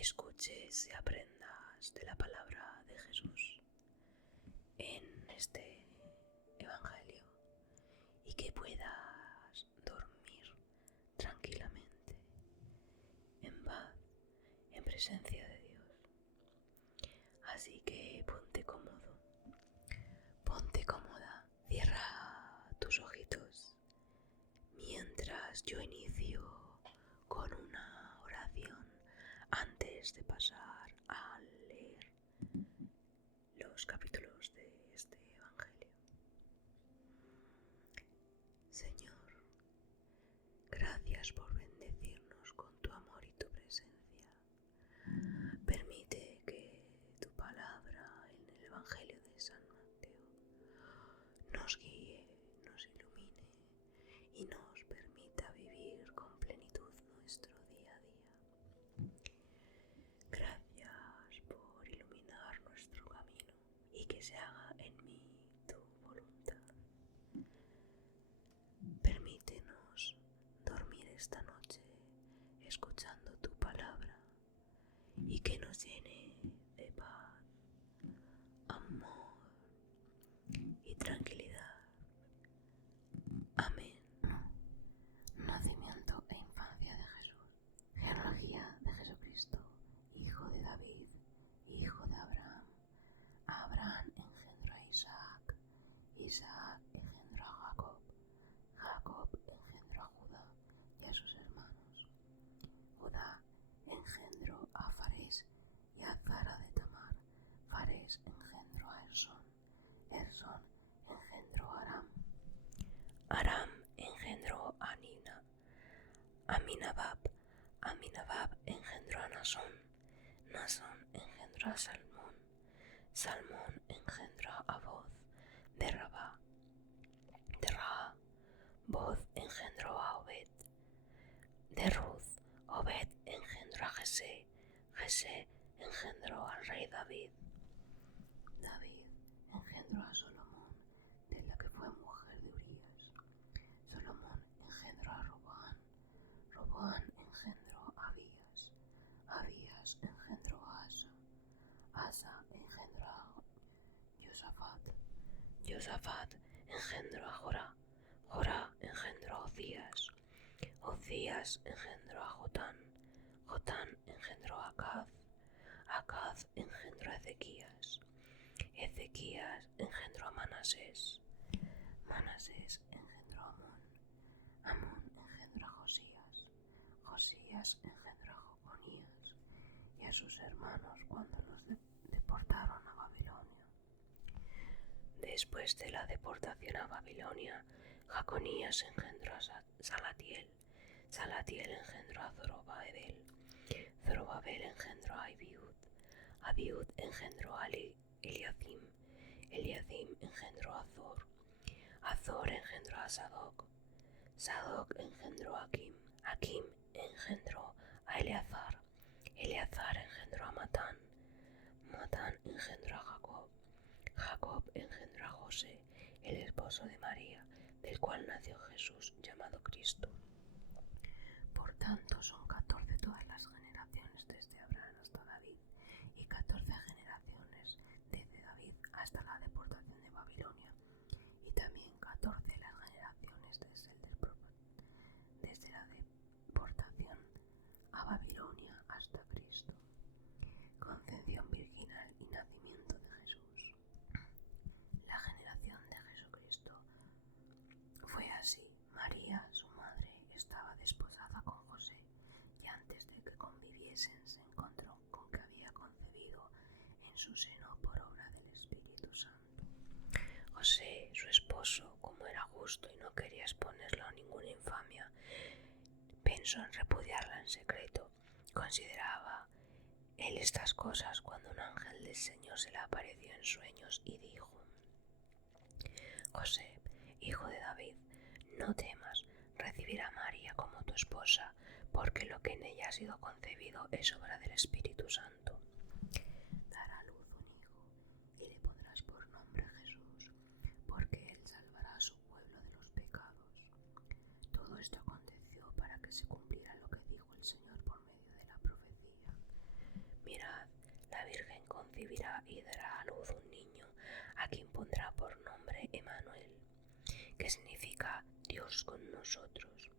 escuches y aprendas de la palabra de Jesús en este Evangelio y que puedas dormir tranquilamente, en paz, en presencia de Dios. Así que ponte cómodo, ponte cómoda, cierra tus ojitos mientras yo inicio con una oración antes de pasar a leer los capítulos de este Evangelio. Señor, gracias por bendecirnos con tu amor y tu presencia. Permite que tu palabra en el Evangelio de San Mateo nos guíe, nos ilumine y nos permita vivir con plenitud nuestro día a día. Gracias por iluminar nuestro camino y que se haga en mí tu voluntad. Permítenos dormir esta noche escuchando tu palabra y que nos llene de paz, amor y tranquilidad. Amén. Nacimiento e infancia de Jesús. Genealogía de Jesucristo, hijo de David, hijo de Abraham. Abraham engendró a Isaac, Isaac engendró a Jacob, Jacob engendró a Judá y a sus hermanos. Judá engendró a Fares y a Zara de Tamar. Fares engendró a Ersón, Ersón engendró a Aram. Aram engendró a Aminadab, Aminadab engendró a Nasón, Nasón engendró a Salmón, Salmón engendró a Boz de Rabá, Boz engendró a Obed de Ruth, Obed engendró a Jesé, Jesé engendró al rey David, David engendró a Salomón, de la que fue mujer de Urías. Salomón engendró a Roboam, Roboam engendró a Abías, Abías engendró a Asa, Asa engendró a Josafat, Josafat engendró a Jorá, Jorá engendró a Ocías, Ocías engendró a Jotán, Jotán engendró a Acaz, Acaz engendró a Ezequías, Ezequías engendró a Manasés, Manasés engendró a Amón, Amón engendró a Josías, Josías engendró a Jeconías y a sus hermanos cuando los deportaron a Babilonia. Después de la deportación a Babilonia, Jeconías engendró a Salatiel, Salatiel engendró a Zorobabel, Zorobabel engendró a Abiud, Abiud engendró a Eliacim, Eliacim engendró a Azor, Azor engendró a Sadoc, Sadoc engendró a Aquim, Aquim engendró a Eleazar, Eleazar engendró a Matán, Matán engendró a Jacob, Jacob engendró a José, el esposo de María, del cual nació Jesús llamado Cristo. Por tanto son 14 todas las generaciones desde Abraham hasta David, y 14 generaciones desde David hasta la deportación de Babilonia, y también 14 las generaciones desde la deportación a Babilonia hasta Cristo. Concepción virginal y nacimiento de Jesús. La generación de Jesucristo fue así. María, su madre, estaba desposada con José, y antes de que conviviesen se encontró con que había concebido en su seno por obra del Espíritu Santo. José, su esposo, como era justo y no quería exponerlo a ninguna infamia, pensó en repudiarla en secreto. Consideraba él estas cosas cuando un ángel del Señor se le apareció en sueños y dijo: José, hijo de David, no temas recibir a María como tu esposa, porque lo que en ella ha sido concebido es obra del Espíritu Santo. Dará a luz un hijo y le pondrás por nombre Jesús, porque él salvará a su pueblo de los pecados. Todo esto aconteció para que se cumpliera lo que dijo el Señor por medio de la profecía. concebirá y dará a luz un niño, a quien pondrá por nombre Emmanuel, que significa Dios con nosotros.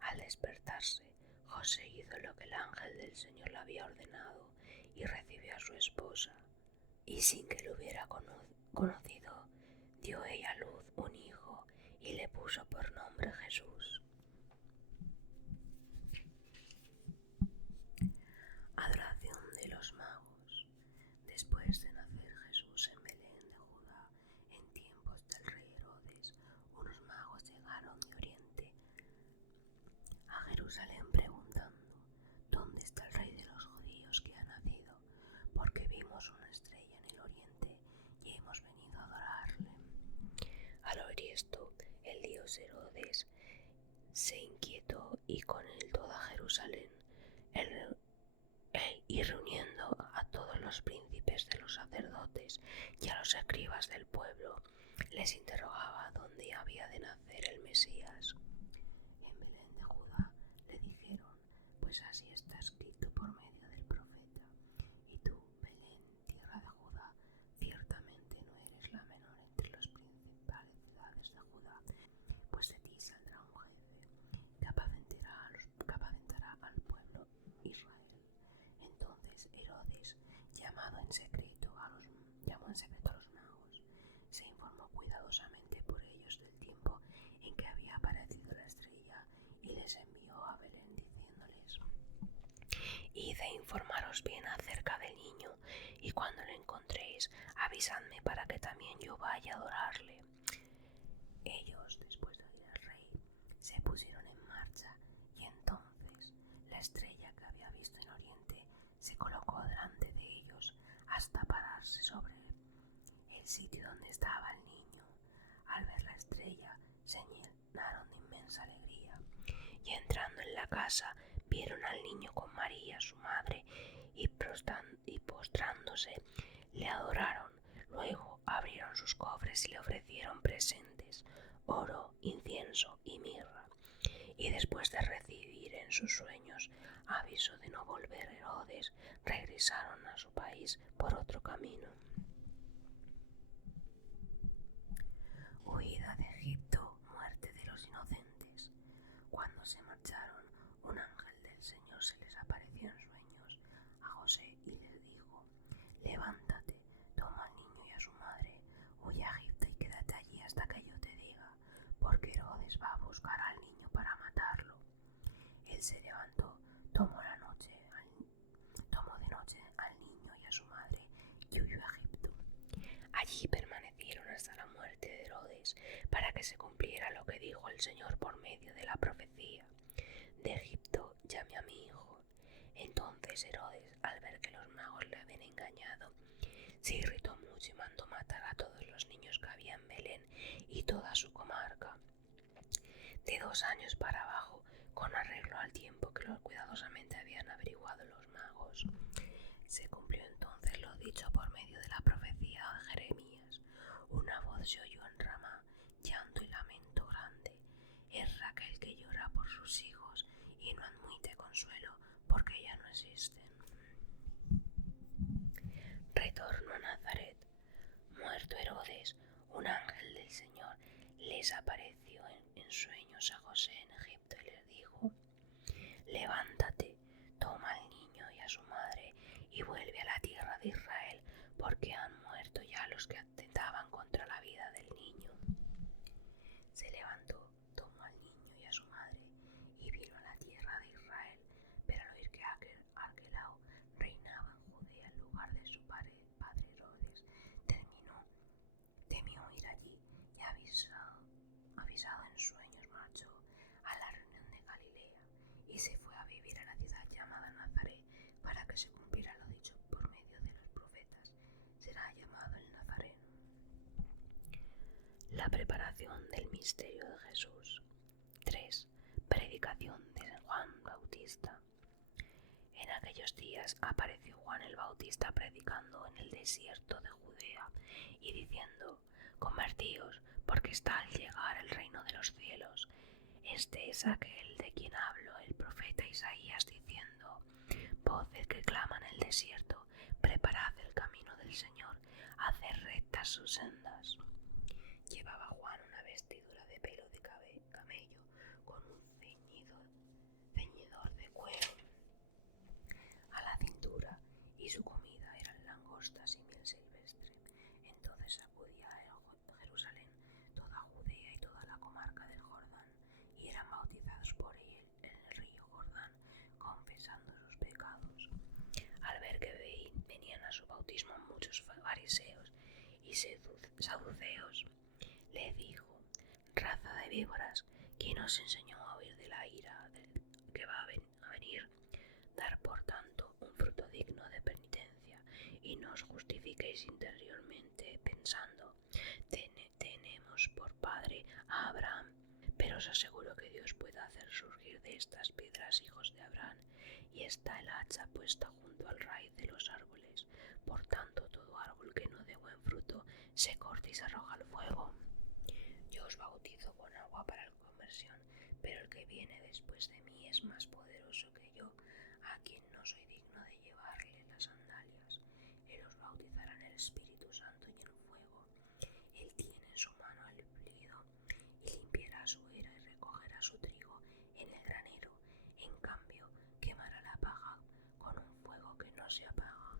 Al despertarse, José hizo lo que el ángel del Señor le había ordenado y recibió a su esposa. Y sin que lo hubiera conocido, dio ella a luz un hijo y le puso por nombre Jesús. Adoración de los magos. Después de nacer Jesús en Belén de Judá, en tiempos del rey Herodes, unos magos llegaron de Oriente a Jerusalén preguntando: ¿dónde está el rey de los judíos que ha nacido? Porque vimos una estrella en el oriente y hemos venido a adorarle. Al oír esto, el dios Herodes se inquietó y con él toda Jerusalén, y reuniendo a todos los príncipes de los sacerdotes y a los escribas del pueblo, les interrogaba dónde había de nacer el Mesías. En Belén de Judá, le dijeron, pues así está escrito por medio del profeta. Y tú, Belén, tierra de Judá, ciertamente no eres la menor entre las principales ciudades de Judá, pues de ti saldrá un jefe que apacentará al pueblo Israel. Entonces Herodes, llamó en secreto a los magos, se informó cuidadosamente por ellos del tiempo en que había aparecido la estrella y les envió a Belén diciéndoles: id e informaros bien acerca del niño, y cuando lo encontréis, avisadme para que también yo vaya a adorarle. Ellos, después de oír al rey, se pusieron en marcha, y entonces la estrella que había visto en Oriente se colocó delante de ellos hasta pararse sobre el sitio donde estaba el niño. Al ver la estrella se llenaron de inmensa alegría, y entrando en la casa vieron al niño con María su madre, y postrándose le adoraron. Luego abrieron sus cofres y le ofrecieron presentes: oro, incienso y mirra. Y después de recibir en sus sueños aviso de no volver Herodes, regresaron a su país por otro camino. Huida de Egipto, muerte de los inocentes. Cuando se marcharon, un ángel del Señor se les apareció en sueños a José y les dijo: levántate, toma al niño y a su madre, huye a Egipto y quédate allí hasta que yo te diga, porque Herodes va a buscar al niño para matarlo. Él se levantó, tomó de noche al niño y a su madre y huyó a Egipto. Allí permanecieron hasta la muerte de Herodes, para que se cumpliera lo que dijo el Señor por medio de la profecía: de Egipto llamé a mi hijo. Entonces Herodes, al ver que los magos le habían engañado, se irritó mucho y mandó matar a todos los niños que había en Belén y toda su comarca, de 2 años para abajo, con arreglo al tiempo que cuidadosamente habían averiguado los magos. Se cumplió entonces lo dicho por medio de la profecía de Jeremías. Una voz se oyó en Ramá, llanto y lamento grande. Es Raquel que llora por sus hijos y no admite consuelo porque ya no existen. Retorno a Nazaret. Muerto Herodes, un ángel del Señor les apareció en sueños a José en Egipto y les dijo: levántate, toma al niño y a su madre y vuelve a la tierra de Israel, porque han muerto ya los que atentaban contra la vida del niño. Se levantó, tomó al niño y a su madre y vino a la tierra de Israel, pero al oír que Arquelao reinaba en Judea en lugar de su padre Herodes, temió ir allí y avisado en sueños marchó a la reunión de Galilea y se fue a vivir a la ciudad llamada Nazaret, para que se cumpliera lo dicho por medio de los profetas: será llamado el Nazareno. La preparación del misterio de Jesús. 3. Predicación de Juan Bautista. En aquellos días apareció Juan el Bautista predicando en el desierto de Judea y diciendo: convertíos, porque está al llegar el reino de los cielos. Este es aquel de quien habló el profeta Isaías diciendo: voz del que clama en el desierto, preparad el camino del Señor, hacer rectas sus sendas. Llevaba Juan una vestidura de pelo de camello con un ceñidor de cuero a la cintura, y su comida eran langostas y miel silvestre. Entonces acudía a Jerusalén toda Judea y toda la comarca del Jordán, y eran bautizados por él en el río Jordán, confesando sus pecados. Al ver que venían a su bautismo muchos fariseos y saduceos, le dijo: raza de víboras, ¿quién os enseñó a huir de la ira que va a venir? Dar por tanto un fruto digno de penitencia, y no os justifiquéis interiormente pensando: tenemos por padre a Abraham. Pero os aseguro que Dios puede hacer surgir de estas piedras hijos de Abraham, y está el hacha puesta junto al raíz de los árboles. Por tanto, todo árbol que no dé buen fruto se corta y se arroja al fuego. Yo os bautizo con agua para la conversión, pero el que viene después de mí es más poderoso que yo, a quien no soy digno de llevarle las sandalias. Él os bautizará en el Espíritu Santo y en fuego. Él tiene en su mano el pliego y limpiará su era y recogerá su trigo en el granero. En cambio, quemará la paja con un fuego que no se apaga.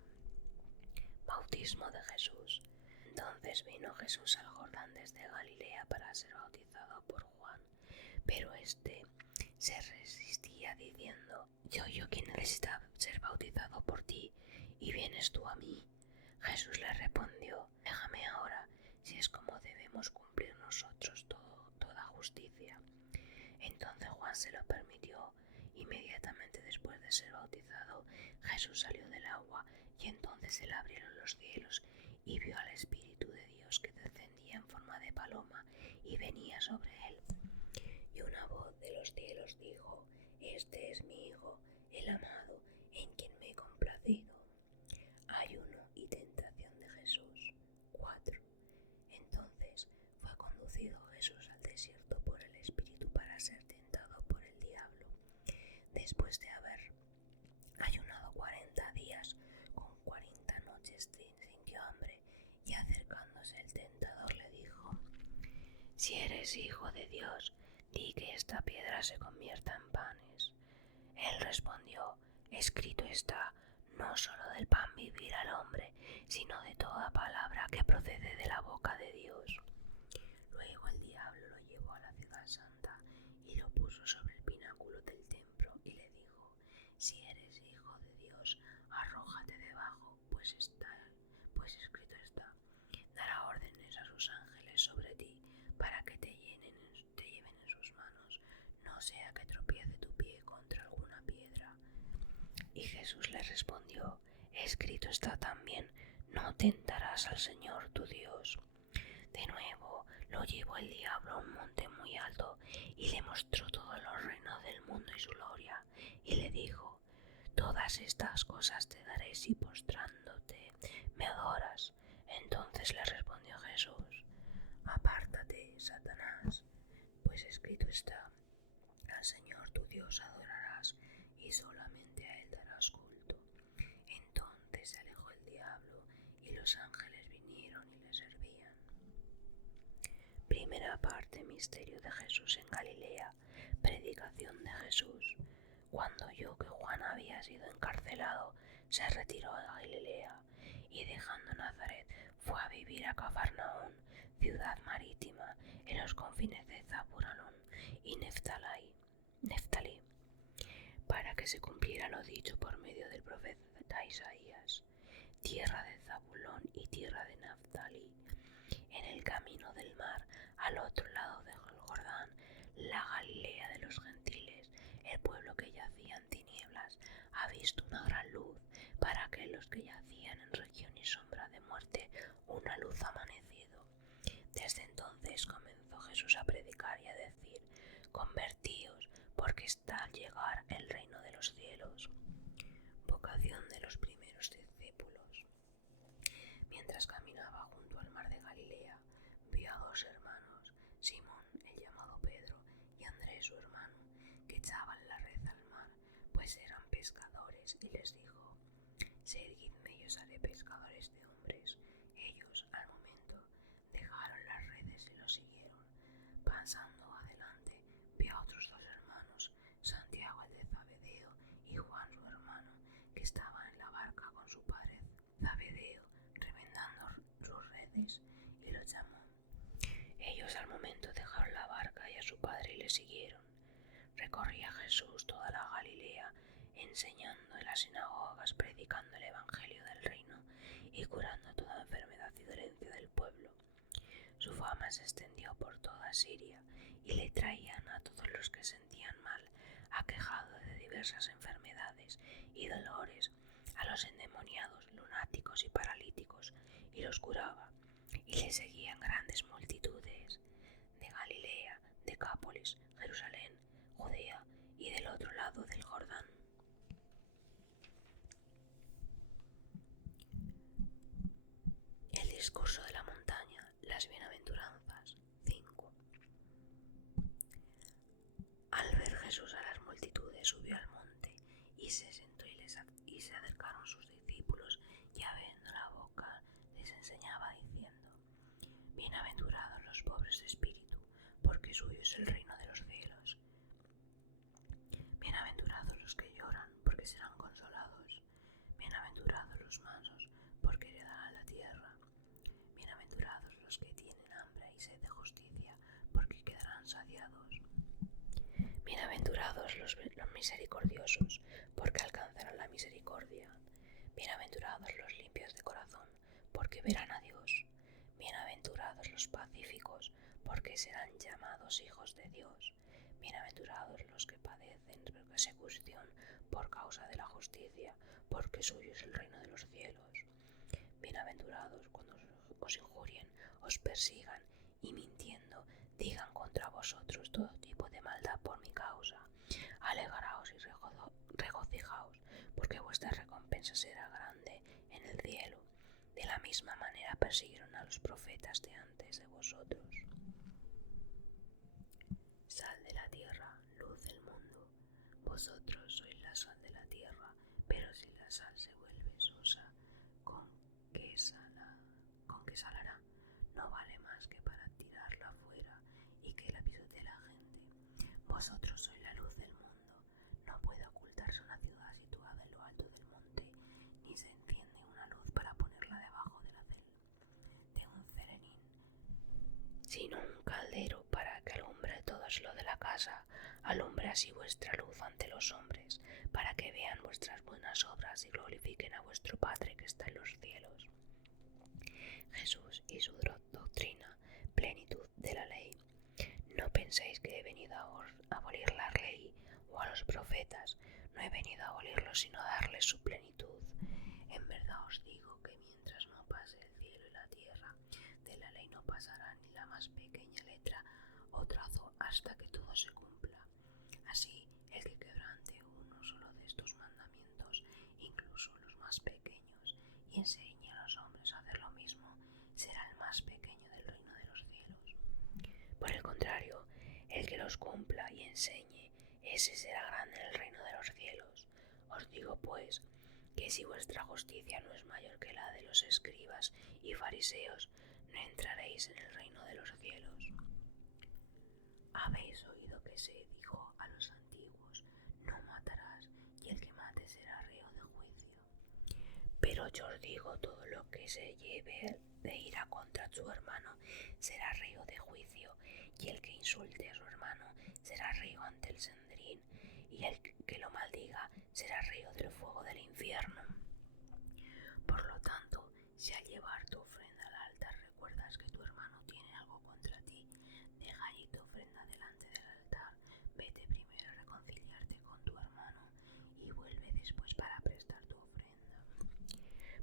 Bautismo de Jesús. Entonces vino Jesús al Jordán desde Galilea para ser bautizado por Juan, pero éste se resistía diciendo: yo quien necesita ser bautizado por ti, y vienes tú a mí. Jesús le respondió: déjame ahora, si es como debemos cumplir nosotros toda justicia. Entonces Juan se lo permitió. Inmediatamente después de ser bautizado, Jesús salió del agua, y entonces se le abrieron los cielos, y vio al Espíritu de Dios que descendía en forma de paloma y venía sobre él. Y una voz de los cielos dijo: este es mi Hijo, el amado, en quien me he complacido. Ayuno y tentación de Jesús. 4. Entonces fue conducido Jesús al desierto por el Espíritu para ser tentado por el diablo. Después de haber ayunado 40 días con 40 noches, sintió hambre, y acercándose el tentador le dijo: si eres Hijo de Dios, di que esta piedra se convierta en panes. Él respondió: escrito está, no solo del pan vivirá el hombre, sino de toda palabra que procede de la boca de Dios. Luego el diablo lo llevó a la ciudad santa y lo puso sobre el pináculo del templo y le dijo: si eres Hijo de Dios, arrójate debajo, pues escrito está, dará órdenes a sus ángeles sobre ti para que te lleven en sus manos, no sea que tropiece tu pie contra alguna piedra. Y Jesús le respondió: escrito está también, no tentarás al Señor tu Dios. De nuevo lo llevó el diablo a un monte muy alto y le mostró todos los reinos del mundo y su gloria, y le dijo: todas estas cosas te daré si postrándote me adoras. Entonces le respondió Jesús: apártate, Satanás, pues escrito está, al Señor tu Dios adorarás y solamente a él darás culto. Entonces se alejó el diablo y los ángeles vinieron y le servían. Primera parte. Misterio de Jesús en Galilea. Predicación de Jesús. Cuando oyó que Juan había sido encarcelado, se retiró a Galilea, y dejando Nazaret fue a vivir a Cafarnaún, ciudad marítima, en los confines de Zabulón y Neftalí, para que se cumpliera lo dicho por medio del profeta Isaías: tierra de Zabulón y tierra de Neftalí, en el camino del mar, al otro lado del Jordán, la Galilea de los gentiles. El pueblo que yacía en tinieblas ha visto una gran luz, para que los que yacían en región y sombra de muerte una luz ha amanecido. Desde entonces comenzó Jesús a predicar y a decir: convertíos, porque está al llegar el reino de los cielos. Vocación de los primeros discípulos. Mientras caminaba junto al mar de Galilea, vio a dos hermanos, Simón, el llamado Pedro, y Andrés, su hermano, que echaban la red al mar, pues eran pescadores, y les dijo: seguidme y os haré pescadores de hombres. Pasando adelante, vio a otros dos hermanos, Santiago el de Zebedeo y Juan su hermano, que estaban en la barca con su padre Zebedeo, remendando sus redes, y los llamó. Ellos al momento dejaron la barca y a su padre y le siguieron. Recorría Jesús toda la Galilea, enseñando en las sinagogas, predicando el evangelio del reino y curando toda enfermedad y dolencia del pueblo. Su fama se extendió por toda Siria y le traían a todos los que sentían mal, aquejados de diversas enfermedades y dolores, a los endemoniados, lunáticos y paralíticos, y los curaba. Y le seguían grandes multitudes de Galilea, Decápolis, Jerusalén, Judea y del otro lado del Jordán. El discurso de la montaña, las bienaventuranzas. 5. Al ver Jesús a las multitudes, subió al monte y se sentó y se acercaron sus discípulos, y abriendo la boca les enseñaba diciendo: Bienaventurados los pobres de espíritu, porque suyo es el reino de los cielos. Bienaventurados los que lloran, porque serán consolados. Bienaventurados los mansos, porque heredarán la tierra. Bienaventurados los que tienen hambre y sed de justicia, porque quedarán saciados. Bienaventurados los misericordiosos, porque alcanzarán la misericordia. Bienaventurados los limpios de corazón, porque verán a Dios. Bienaventurados los pacíficos, porque serán llamados hijos de Dios. Bienaventurados los que padecen persecución por causa de la justicia, porque suyo es el reino de los cielos. Bienaventurados cuando os injurien, os persigan y mintiendo digan contra vosotros todo tipo de maldad por mi causa. Alegraos y regocijaos, porque vuestra recompensa será grande en el cielo. De la misma manera persiguieron a los profetas de antes de vosotros. Sal de la tierra, luz del mundo. Vosotros sois la sal de la tierra, pero si la sal se vuelve sosa, ¿con qué salará? No vale más que para tirarla fuera y que la pisotee la gente. Vosotros sois la luz del mundo. No puede ocultarse una ciudad situada en lo alto del monte, ni se enciende una luz para ponerla debajo de un cerenín, sino un caldero para que alumbre todos lo de la casa. Alumbre así vuestra luz ante los hombres, para que vean vuestras buenas obras y glorifiquen a vuestro Padre que está en los cielos. Jesús y su doctrina, plenitud de la ley. No penséis que he venido a abolir la ley o a los profetas. No he venido a abolirlos, sino a darles su plenitud. En verdad os digo que mientras no pase el cielo y la tierra, de la ley no pasará ni la más pequeña letra o trazo hasta que todo se cumpla. Así, el que quebrante uno solo de estos mandamientos, incluso los más pequeños, y enseñe a los hombres a hacer lo mismo, será el más pequeño del reino de los cielos. Por el contrario, el que los cumpla y enseñe, ese será grande en el reino de los cielos. Os digo pues, que si vuestra justicia no es mayor que la de los escribas y fariseos, no entraréis en el reino de los cielos. Habéis oído que se dijo a los antiguos: no matarás, y el que mate será reo de juicio. Pero yo os digo, todo lo que se lleve de ira contra su hermano será reo de juicio, y el que insulte a su hermano será reo ante el Sanedrín, y el que lo maldiga será reo del fuego del infierno. Por lo tanto, si al llevar tu ofrenda al altar recuerdas que tu hermano tiene algo contra ti, deja allí tu ofrenda delante del altar, vete primero a reconciliarte con tu hermano y vuelve después para prestar tu ofrenda.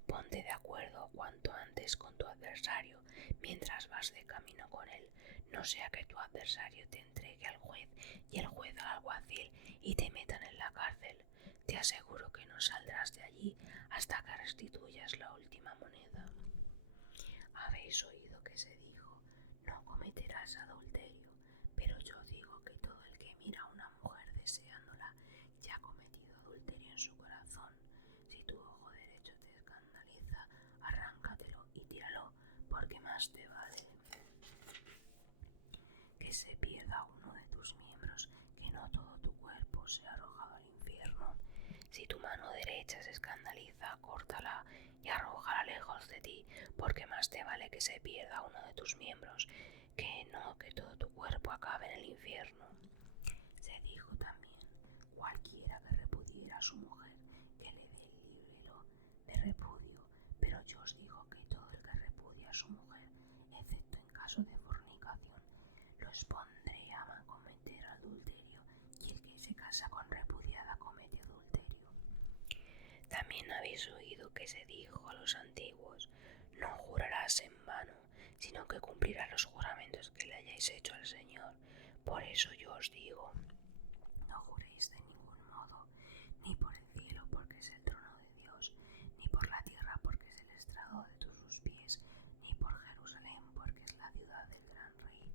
Ponte de acuerdo cuanto antes con tu adversario mientras vas de camino con él, no sea que tu adversario te entregue al juez y el juez al alguacil y te metan en la cárcel. Te aseguro que no saldrás de allí hasta que restituyas la última moneda. Habéis oído que se dijo: no cometerás adulterio, pero yo digo que todo el que mira a una mujer deseándola ya ha cometido adulterio en su corazón. Si tu ojo derecho te escandaliza, arráncatelo y tíralo, porque más te vale que se pierda derecha se escandaliza, córtala y arrójala lejos de ti, porque más te vale que se pierda uno de tus miembros que no que todo tu cuerpo acabe en el infierno. Se dijo también: cualquiera que repudiera a su mujer, que le dé el libelo de repudio, pero yo os digo que todo el que repudia a su mujer, excepto en caso de fornicación, lo expondré a cometer adulterio, y el que se casa con repudiada comete adulterio. También habéis oído que se dijo a los antiguos: no jurarás en vano, sino que cumplirás los juramentos que le hayáis hecho al Señor. Por eso yo os digo: no juréis de ningún modo, ni por el cielo, porque es el trono de Dios, ni por la tierra, porque es el estrado de sus pies, ni por Jerusalén, porque es la ciudad del gran rey.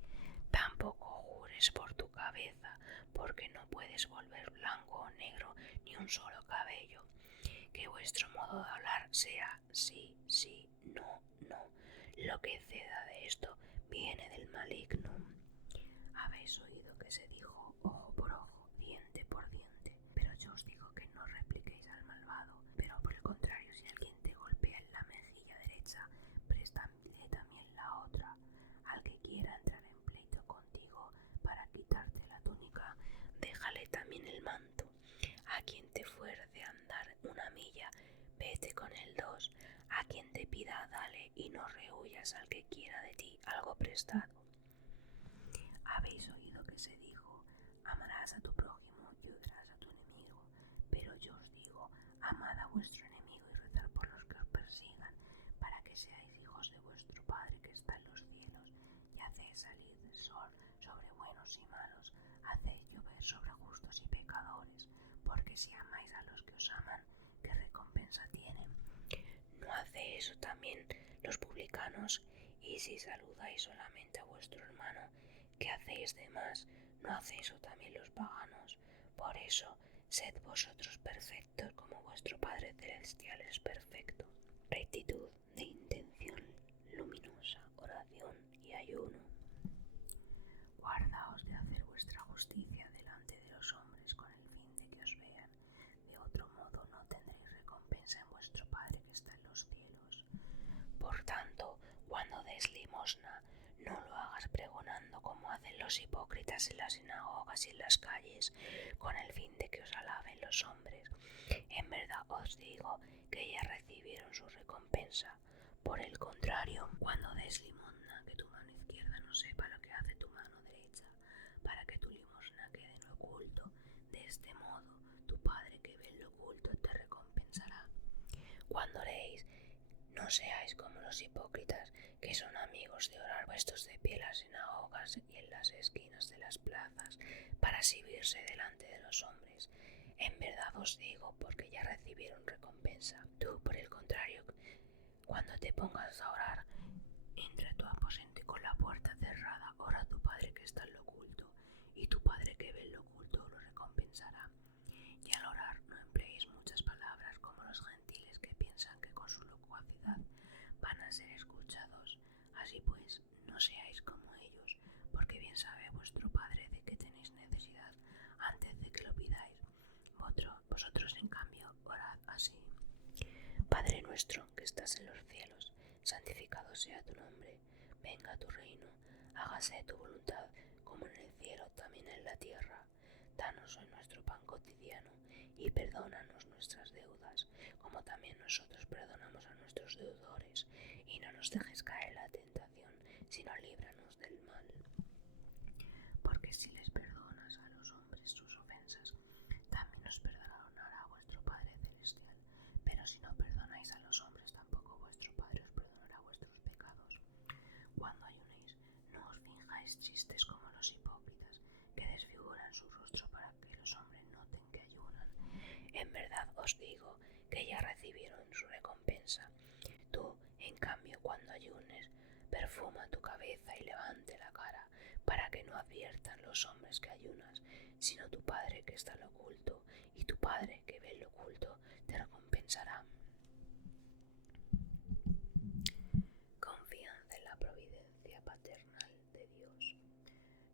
Tampoco jures por tu cabeza, porque no puedes volver blanco o negro ni un solo cabello. Que vuestro modo de hablar sea sí, sí, no, no. Lo que ceda de esto viene del maligno. Habéis oído que se dijo ojo por ojo, diente por diente, pero yo os digo que no repliquéis al malvado, pero por el contrario, si alguien te golpea en la mejilla derecha, préstale también la otra. Al que quiera entrar en pleito contigo para quitarte la túnica, déjale también el manto. A quien te fuerce a andar una milla, vete con el 2. A quien te pida, dale, y no rehuyas al que quiera de ti algo prestado. Habéis oído que se dijo: amarás a tu prójimo y odiarás a tu enemigo, pero yo os digo: amad a vuestro enemigo y rezad por los que os persigan, para que seáis hijos de vuestro Padre que está en los cielos, y hacéis salir el sol sobre buenos y malos, hacéis llover sobre justos y pecadores, porque si amáis a los que os aman, ¿qué recompensa tienen? ¿No hace eso también los publicanos? Y si saludáis solamente a vuestro hermano, ¿qué hacéis de más? ¿No hace eso también los paganos? Por eso, sed vosotros perfectos como vuestro Padre Celestial es perfecto. Rectitud de intención, luminosa oración y ayuno. Guardaos de hacer vuestra justicia delante de los hombres con el fin de que os vean. De otro modo no tendréis recompensa en vuestro Padre que está en los cielos. Por tanto, cuando des limosna, no lo hagas pregonando como hacen los hipócritas en las sinagogas y en las calles, con el fin de que os alaben los hombres. En verdad os digo que ya recibieron su recompensa. Por el contrario, cuando des limosna, que tu mano izquierda no sepa lo que hace tu mano derecha, para que tu limosna quede en lo oculto. De este modo, tu Padre que ve en lo oculto te recompensará. Cuando oréis, no seáis como los hipócritas, que son amigos de orar puestos de pie en las sinagogas y en las esquinas de las plazas, para exhibirse delante de los hombres. En verdad os digo, porque ya recibieron recompensa. Tú, por el contrario, cuando te pongas a orar, entra a tu aposento y con la puerta cerrada, ora a tu Padre que está en lo oculto, y tu Padre que ve en lo oculto lo recompensará. Y al orar no empleéis muchas palabras como los gentiles, que piensan que con su locuacidad van a ser escuchados. Así pues, no seáis como ellos, porque bien sabe vuestro Padre de que tenéis necesidad antes de que lo pidáis. Vosotros en cambio orad así: Padre nuestro que estás en los cielos, santificado sea tu nombre, venga tu reino, hágase tu voluntad, como en el cielo también en la tierra. Danos hoy nuestro pan cotidiano y perdónanos nuestras deudas, como también nosotros perdonamos a nuestros deudores, y no nos dejes caer en la tentación, sino líbranos del mal. Porque si les perdonas a los hombres sus ofensas, también os perdonará vuestro Padre Celestial. Pero si no perdonáis a los hombres, tampoco vuestro Padre os perdonará vuestros pecados. Cuando ayunéis, no os finjáis tristes como los hipócritas, que desfiguran su rostro para que los hombres noten que ayunan. En verdad os digo que ya recibieron su recompensa. Tú, en cambio, cuando ayunes, perfuma tu cabeza y levante la cara, para que no adviertan los hombres que ayunas, sino tu Padre que está en lo oculto, y tu Padre que ve en lo oculto te recompensará. Confianza en la providencia paternal de Dios.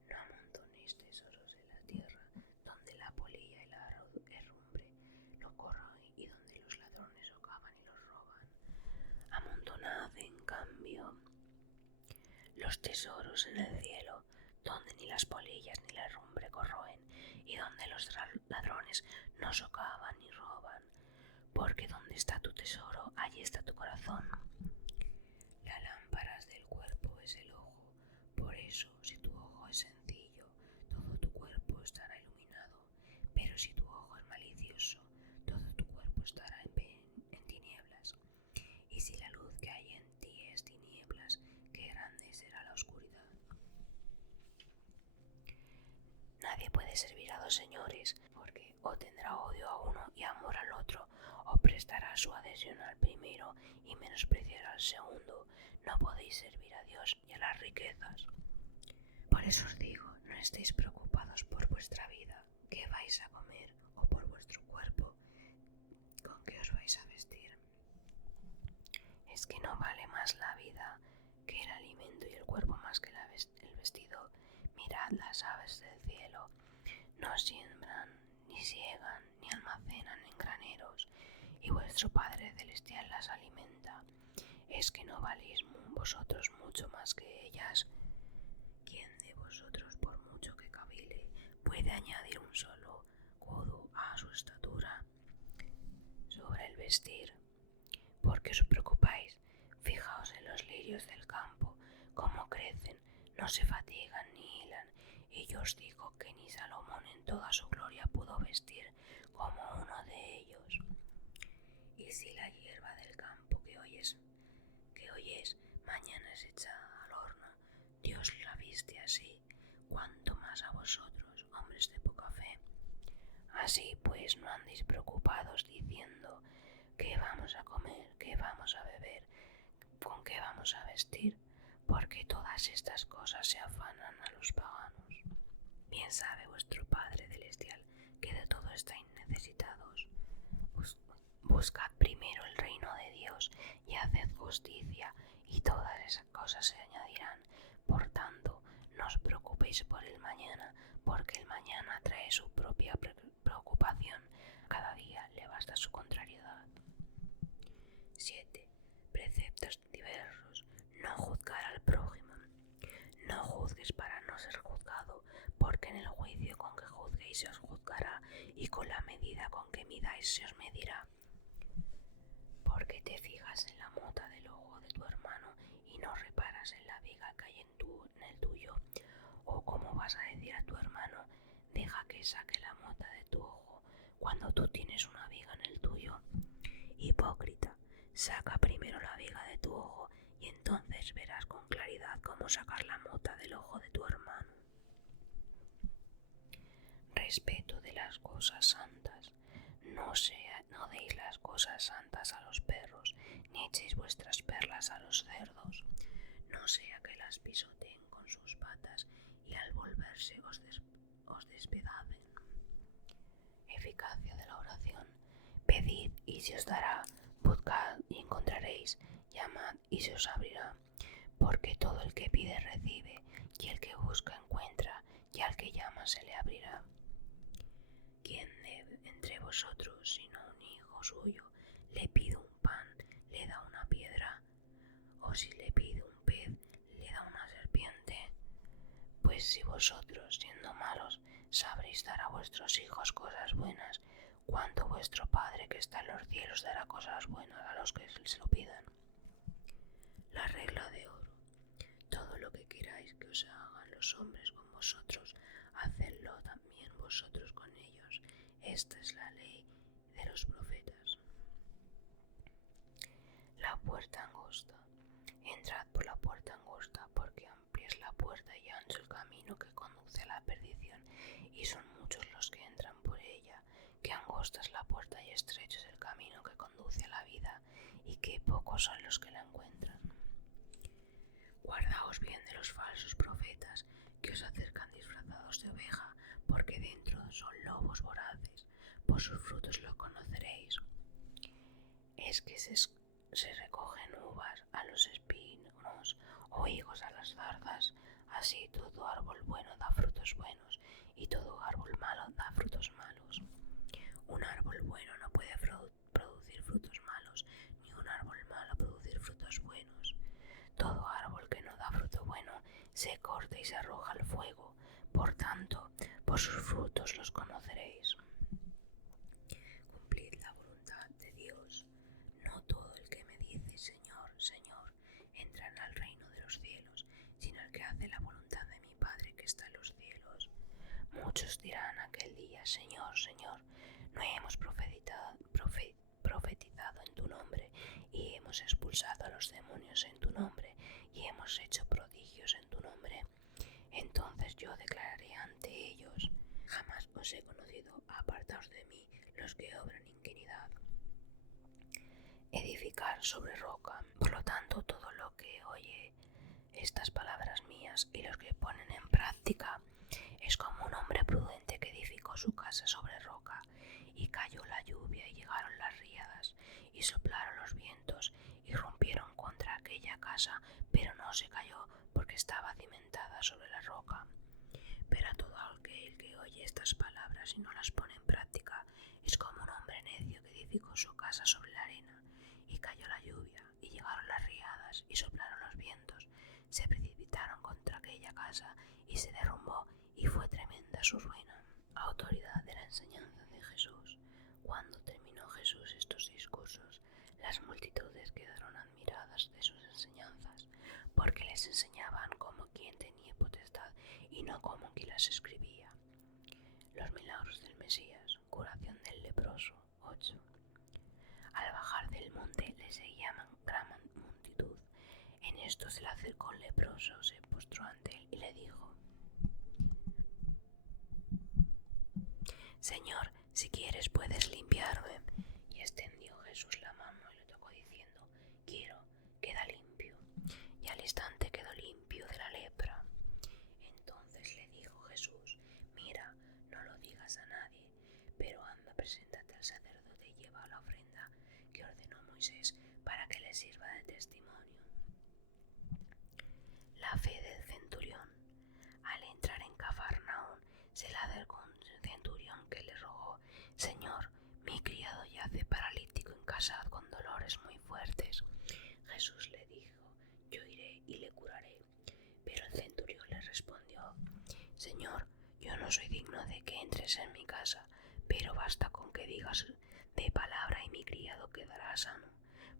No amontonéis tesoros en la tierra, donde la polilla y la herrumbre lo corroen y donde los los tesoros en el cielo, donde ni las polillas ni la herrumbre corroen, y donde los ladrones no socavan ni roban, porque donde está tu tesoro, allí está tu corazón. La lámpara del cuerpo es el ojo, por eso, si tu ojo es sencillo, todo tu cuerpo estará iluminado, pero si tu ojo es malicioso, todo tu cuerpo estará en tinieblas. Y si la luz que hay en ti es tinieblas, qué grande será la oscuridad. Nadie puede servir a dos señores, porque o tendrá odio a uno y amor al otro, o prestará su adhesión al primero y menospreciará al segundo. No podéis servir a Dios y a las riquezas. Por eso os digo, no estéis preocupados por vuestra vida, qué vais a comer, o por vuestro cuerpo, con qué os vais a vestir. ¿Es que no vale más la vida que el alimento y el cuerpo más que el vestido? Mirad las aves del cielo, no siembran, ni siegan, ni almacenan en graneros, y vuestro Padre Celestial las alimenta. ¿Es que no valéis vosotros mucho más que ellas? ¿Quién de vosotros, por mucho que cavile, puede añadir un solo codo a su estatura? Sobre el vestir, ¿por qué os preocupáis? Fijaos en los lirios del campo, cómo crecen, no se fatigan ni hilan, y yo os digo que ni Salomón en toda su gloria pudo vestir como uno de ellos. Y si la hierba del campo que hoy es, mañana es echada al horno, Dios la viste así, cuanto más a vosotros, hombres de poca fe. Así pues, no andéis preocupados diciendo: ¿qué vamos a comer? ¿Qué vamos a beber? ¿Con qué vamos a vestir? Porque todas estas cosas se afanan a los paganos. Bien sabe vuestro Padre Celestial que de todo estáis necesitados. Buscad primero el reino de Dios y haced justicia, y todas esas cosas se añadirán. Por tanto, no os preocupéis por el mañana, porque el mañana trae su propia preocupación. Cada día le basta su contrariedad. 7. Preceptos diversos. No juzgar al prójimo. No juzgues para no ser juzgado, porque en el juicio con que juzguéis se os juzgará, y con la medida con que midáis se os medirá. Porque te fijas en la mota del ojo de tu hermano y no reparas en la viga que hay en el tuyo. ¿O cómo vas a decir a tu hermano: deja que saque la mota de tu ojo, cuando tú tienes una viga en el tuyo? Hipócrita, saca primero la viga de tu ojo, y entonces verás con claridad cómo sacar la mota del ojo de tu hermano. Respeto de las cosas santas. No deis las cosas santas a los perros, ni echéis vuestras perlas a los cerdos, no sea que las pisoteen con sus patas y al volverse os despedacen. Eficacia de la oración. Pedid y se os dará, buscad y encontraréis, llamad y se os abrirá, porque todo el que pide recibe, y el que busca encuentra, y al que llama se le abrirá. ¿Quién entre vosotros, sino un hijo suyo, le pide un pan, le da una piedra? ¿O si le pide un pez, le da una serpiente? Pues si vosotros, siendo malos, sabréis dar a vuestros hijos cosas buenas, ¿cuánto vuestro Padre que está en los cielos dará cosas buenas a los que se lo pidan? La regla de oro. Todo lo que queráis que os hagan los hombres con vosotros, hacedlo también vosotros con ellos. Esta es la ley de los profetas. La puerta angosta. Entrad por la puerta angosta, porque amplia es la puerta y ancho el camino que conduce a la perdición, y son muchos los que entran por ella. Que angosta es la puerta y estrecho es el camino que conduce a la vida, y que pocos son los que la encuentran. Guardaos bien de los falsos profetas, que os acercan disfrazados de oveja, porque dentro son lobos voraces. Por sus frutos lo conoceréis. Es que se recogen uvas a los espinos o higos a las zarzas. Así todo árbol bueno da frutos buenos, y todo árbol malo da frutos malos. Un árbol bueno no puede producir frutos malos, ni un árbol malo producir frutos buenos. Todo árbol que no da fruto bueno se corta y se arroja al fuego. Por tanto, por sus frutos los conoceréis. Cumplid la voluntad de Dios. No todo el que me dice Señor, Señor, entrará al reino de los cielos, sino el que hace la voluntad de mi Padre que está en los cielos. Muchos dirán aquel día, Señor, Señor, no hemos profetizado en tu nombre, y hemos expulsado a los demonios en tu nombre, y hemos hecho prodigios en tu nombre. Entonces yo declararé ante ellos, jamás os he conocido, apartaos de mí, los que obran iniquidad. Edificar sobre roca. Por lo tanto, todo lo que oye estas palabras mías y los que ponen en práctica es como un hombre prudente que edificó su casa sobre roca, y cayó la lluvia y llegaron las riadas y soplaron los vientos y rompieron contra aquella casa, pero no se cayó porque estaba cimentada sobre la roca. Pero a todo aquel que oye estas palabras y no las pone en práctica es como un hombre necio que edificó su casa sobre la arena, y cayó la lluvia y llegaron las riadas y soplaron los vientos, se precipitaron contra aquella casa y se derrumbó, y fue tremenda su ruina. Autoridad de la enseñanza de Jesús. Cuando terminó Jesús estos discursos, las multitudes quedaron admiradas de sus enseñanzas, porque les enseñaban como quien tenía potestad y no como quien las escribía. Los milagros del Mesías. Curación del leproso. 8. Al bajar del monte le seguía gran multitud. En esto se le acercó el leproso, se postró ante él y le dijo: Señor, si quieres puedes limpiarme. Y extendió Jesús la mano y le tocó diciendo: Quiero, queda limpio. Y al instante quedó limpio de la lepra. Entonces le dijo Jesús: Mira, no lo digas a nadie, pero anda, preséntate al sacerdote y lleva la ofrenda que ordenó Moisés para que le sirva de testimonio. La fe del centurión. Al entrar en Cafarnaún, se le acercó un centurión que le rogó: Señor, mi criado yace paralítico en casa con dolores muy fuertes. Jesús le dijo: Yo iré y le curaré. Pero el centurión le respondió: Señor, yo no soy digno de que entres en mi casa, pero basta con que digas de palabra y mi criado quedará sano.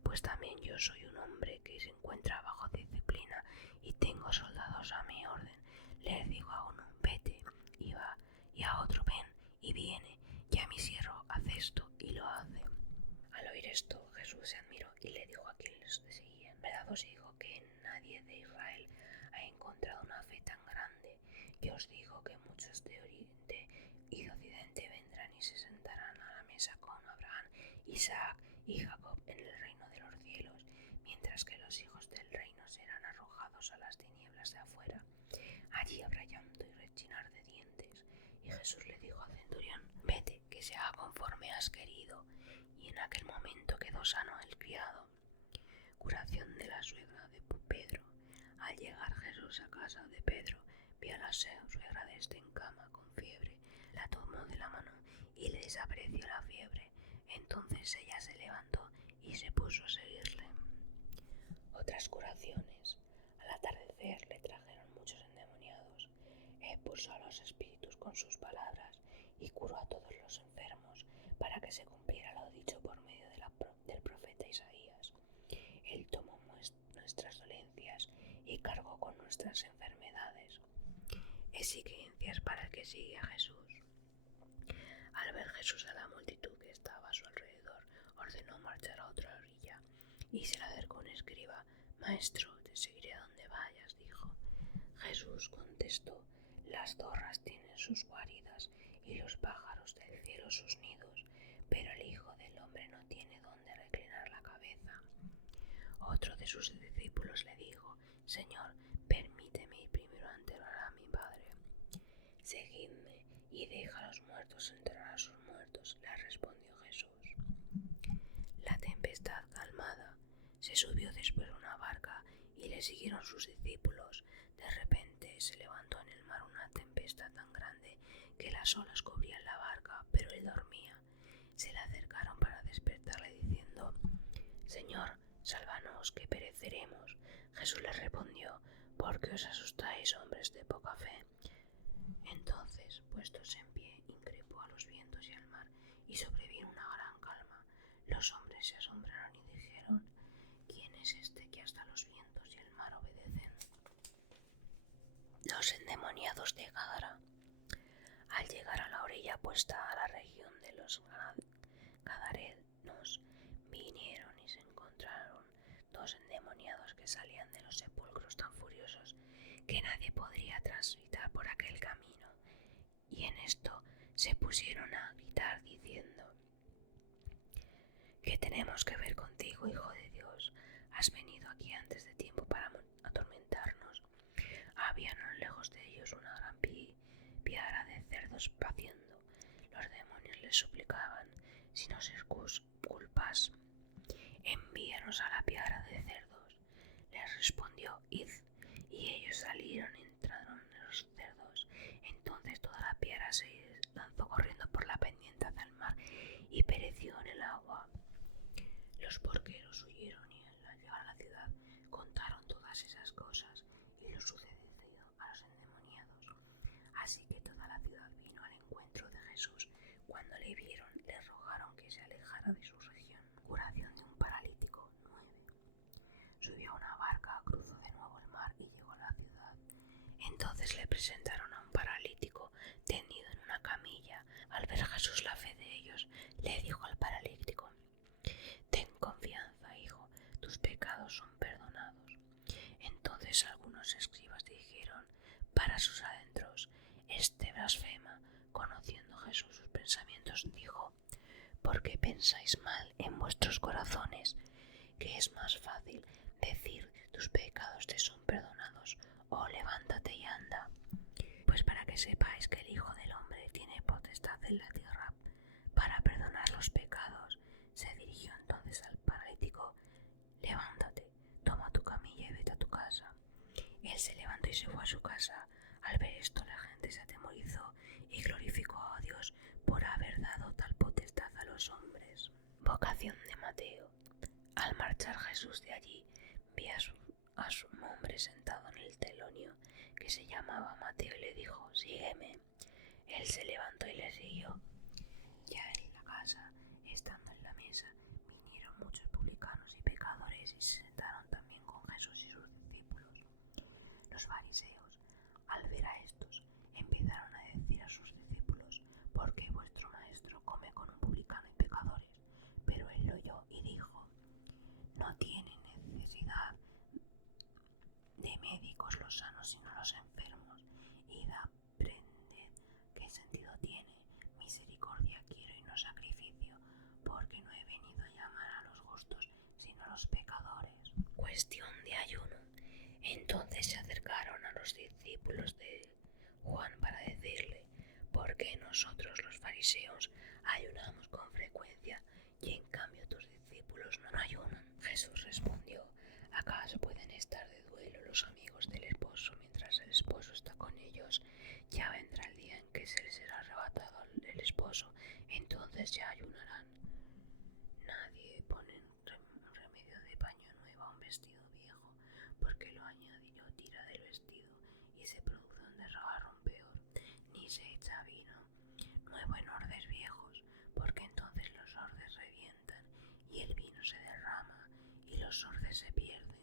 Pues también yo soy un hombre que se encuentra bajo disciplina y tengo soldados a mi orden. Le digo a uno: vete, y va, y a otro: ven, y viene, y a mi siervo: haz esto, y lo hace. Al oír esto, Jesús se admiró y le dijo a quienes le seguían: verdad os digo que nadie de Israel ha encontrado una fe tan grande. Yo os digo que muchos de Oriente y de Occidente vendrán y se sentarán a la mesa con Abraham, Isaac y Jacob en el reino de los cielos, mientras que los hijos del reino serán arrojados a las tinieblas de afuera. Allí habrá llanto y rechinar de dientes. Y Jesús le dijo al centurión: vete, que se haga conforme has querido. Y en aquel momento quedó sano el criado. Curación de la suegra de Pedro. Al llegar Jesús a casa de Pedro, vio a la suegra de este en cama con fiebre. La tomó de la mano y le desapareció la fiebre. Entonces ella se levantó y se puso a seguirle. Otras curaciones. Al atardecer le trajeron muchos endemoniados. Expulsó a los espíritus con sus palabras y curó a todos los enfermos, para que se cumpliera lo dicho por medio del profeta Isaías. Él tomó nuestras dolencias y cargó con nuestras enfermedades. Exigencias para el que sigue a Jesús. Al ver Jesús a la multitud que estaba a su alrededor, ordenó marchar a otra orilla, y se le acercó un escriba. Maestro, te seguiré a donde vayas, dijo. Jesús contestó: las zorras tienen sus guaridas y los pájaros del cielo sus nidos, pero el Hijo del Hombre no tiene donde reclinar la cabeza. Otro de sus discípulos le dijo: Señor, permíteme ir primero a enterrar a mi padre. Seguidme y deja a los muertos enterrar a sus muertos, le respondió Jesús. La tempestad calmada. Se subió después a una barca y le siguieron sus discípulos. De repente se levantó en el mar una tempestad tan grande que las olas cubrían la barca, pero él dormía. Se le acercaron para despertarle diciendo: Señor, sálvanos, que pereceremos. Jesús les respondió: ¿Por qué os asustáis, hombres de poca fe? Entonces, puestos en pie, increpó a los vientos y al mar, y sobrevino una gran calma. Los hombres se asombraron y dijeron: ¿Quién es este que hasta los vientos y el mar obedecen? Los endemoniados de Gadara. Al llegar a la orilla opuesta a la región de los gadarenos, vinieron y se encontraron dos endemoniados que salían de los sepulcros tan furiosos que nadie podría transitar por aquel camino, y en esto se pusieron a gritar diciendo: ¿Qué tenemos que ver contigo, hijo de Dios? ¿Has venido aquí antes de tiempo para atormentarnos? Había no lejos de ellos una gran piara de cerdos paciendo. Los demonios les suplicaban: si nos culpas, envíanos a la piara de cerdos. Les respondió: id. Y ellos salieron y entraron en los cerdos. Entonces toda la piara se lanzó corriendo por la pendiente hacia el mar y pereció en el agua. Los porqueros huyeron y al llegar a la ciudad contaron todas esas cosas y lo sucedido a los endemoniados. Así que toda la ciudad vino al encuentro de Jesús. Cuando le vieron, le rogaron que se alejara de su región. Curación de un paralítico. 9. Subió a una barca, cruzó de nuevo el mar y llegó a la ciudad. Entonces le presentaron a un paralítico tendido en una camilla. Al ver Jesús la fe de ellos, le dijo al paralítico: ten confianza, hijo, tus pecados son perdonados. Entonces algunos escribas dijeron para sus adentros: este blasfema. Conociendo Jesús sus pensamientos, dijo: ¿por qué pensáis mal en vuestros corazones? ¿Que es más fácil decir tus pecados te son perdonados o levántate y anda? Pues para que sepáis que el Hijo del Hombre tiene potestad en la tierra para perdonar los pecados. Se dirigió entonces al paralítico: levántate, toma tu camilla y vete a tu casa. Él se levantó y se fue a su casa. Al ver esto, la gente se atemorizó y glorificó a Dios por haber dado tal potestad a los hombres. Vocación de Mateo. Al marchar Jesús de allí, vi a un hombre sentado en el telonio que se llamaba Mateo y le dijo: sígueme. Él se levantó y le siguió. Ya en la casa, estando en la mesa, vinieron muchos publicanos y pecadores y se sentaron también con Jesús y sus discípulos. Los fariseos, al ver a estos, empezaron a decir a sus discípulos: ¿por qué vuestro maestro come con un publicano y pecadores? Pero él lo oyó y dijo: no tienen necesidad de médicos los sanos sino los enfermos. Id a aprended qué sentido tiene: misericordia quiero y no sacrificio, porque no he venido a llamar a los justos sino a los pecadores. Cuestión de ayuno. Entonces se acercaron a los discípulos de Juan para decirle: ¿por qué nosotros los fariseos ayunamos con frecuencia y en cambio tus discípulos no ayunan? Jesús respondió: ¿acaso pueden estar de duelo los amigos del esposo mientras el esposo está con ellos? Ya vendrá el día en que se les será arrebatado el esposo, entonces ya ayunarán. Nadie pone un remedio de paño nuevo a un vestido viejo, porque lo añade o tira del vestido y se produce un desgarrón peor. Ni se echa vino nuevo en ordes viejos, porque entonces los ordes revientan y el vino se derrama y los ordes se pierden.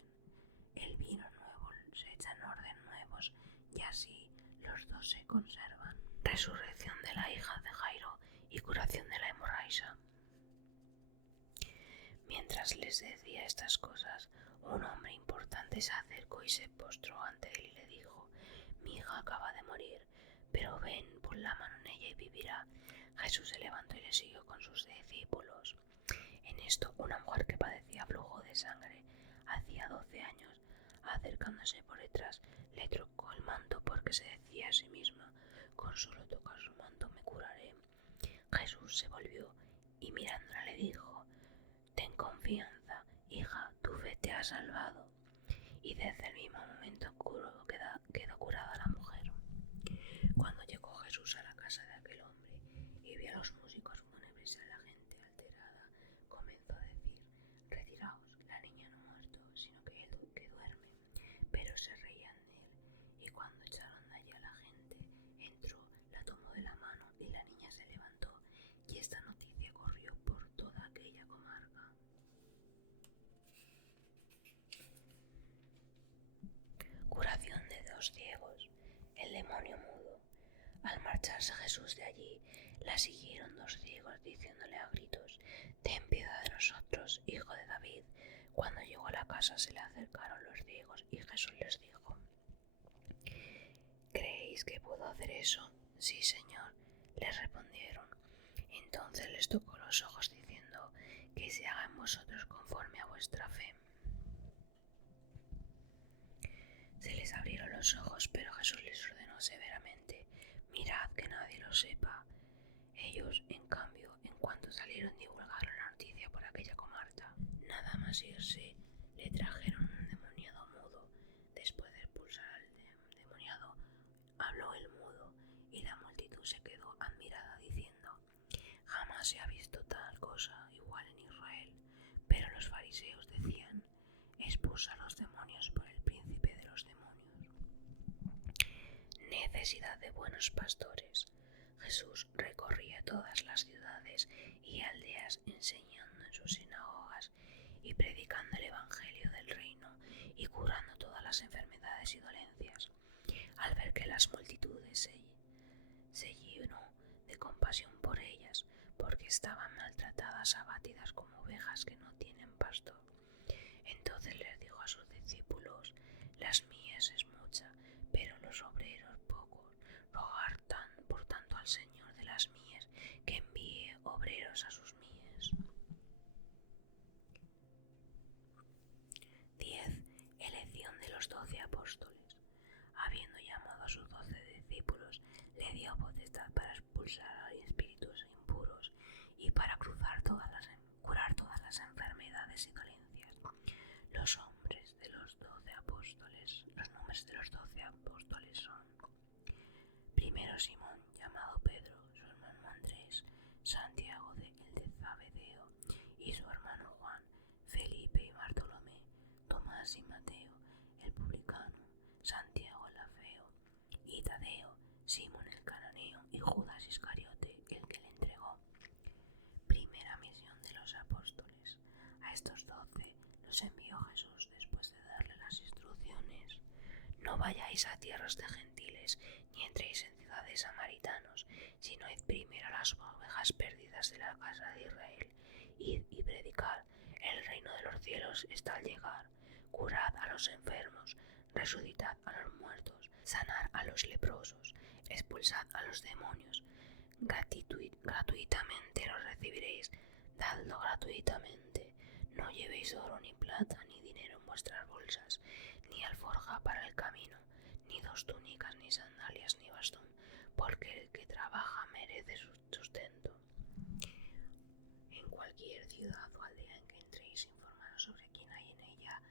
El vino nuevo se echa en ordes nuevos y así los dos se conservan. Resurrección de la hija de Jairo y curación de la hemorragia. Mientras les decía estas cosas, un hombre importante se acercó y se postró ante él y le dijo: mi hija acaba de morir, pero ven, pon la mano en ella y vivirá. Jesús se levantó y le siguió con sus discípulos. En esto, una mujer que padecía flujo de sangre hacía 12 años, acercándose por detrás, le tocó el manto porque se decía a sí misma: con solo tocar su manto me curaré. Jesús se volvió y mirándola le dijo: ten confianza, hija, tu fe te ha salvado. Y desde el mismo momento quedó curada la mujer. Cuando llegó Jesús a la casa de aquel hombre y vio a los músicos fúnebres y a la gente alterada, comenzó a decir: retiraos, la niña no ha muerto, sino que duerme. Pero se reían de cuando echaron de allí a la gente, entró, la tomó de la mano y la niña se levantó, y esta noticia corrió por toda aquella comarca. Curación de 2 ciegos. El demonio mudo. Al marcharse Jesús de allí, la siguieron 2 ciegos diciéndole a gritos: «Ten piedad de nosotros, hijo de David». Cuando llegó a la casa se le acercaron los ciegos y Jesús les dijo: «¿Creéis que puedo hacer eso?». «Sí, Señor», les respondieron. Entonces les tocó los ojos diciendo: «Que se haga en vosotros conforme a vuestra fe». Se les abrieron los ojos, pero Jesús les ordenó severamente: «Mirad que nadie lo sepa». Ellos, en cambio, en cuanto salieron, divulgaron la noticia por aquella comarca. Nada más irse, le trajeron un endemoniado mudo. Después de expulsar al endemoniado, habló el mudo, y la multitud se quedó admirada diciendo: «Jamás se ha visto tal cosa igual en Israel». Pero los fariseos decían: «Expulsa los demonios por el príncipe de los demonios». Necesidad de buenos pastores. Jesús recorría todas las ciudades y aldeas enseñando en sus sinagogas y predicando el evangelio del reino y curando todas las enfermedades y dolencias. Al ver que las multitudes se llenó de compasión por ellas, porque estaban maltratadas, abatidas como ovejas que no tienen pastor. Entonces les dijo a sus discípulos: «Las mies es mucha, pero los obreros pocos. Rogad por tanto al Señor de las mies que envíe obreros a sus mies». 10. Elección de los 12 apóstoles. Habiendo llamado a sus 12 discípulos, le dio potestad para expulsar espíritus impuros y para curar todas las enfermedades y dolencias. Los nombres de los 12 apóstoles son: primero Simón, llamado Pedro, su hermano Andrés, Santiago el de Zebedeo y su hermano Juan, Felipe y Bartolomé, Tomás y Mateo, el publicano, Santiago el Alfeo y Tadeo, Simón el cananeo y Judas Iscariote, el que le entregó. Primera misión de los apóstoles. A estos 12 los envió Jesús después de darle las instrucciones: «No vayáis a tierras de gentiles, ni entréis en ciudades samaritanos, sino id primero a las ovejas perdidas de la casa de Israel. Id y predicad: el reino de los cielos está al llegar. Curad a los enfermos, resucitad a los muertos, sanad a los leprosos, expulsad a los demonios. Gratuitamente los recibiréis, dadlo gratuitamente. No llevéis oro ni plata ni dinero en vuestras bolsas, ni alforja para el camino, ni 2 túnicas, ni sandalias, ni bastón, porque el que trabaja merece su sustento. En cualquier ciudad o aldea en que entréis, informaros sobre quién hay en ella,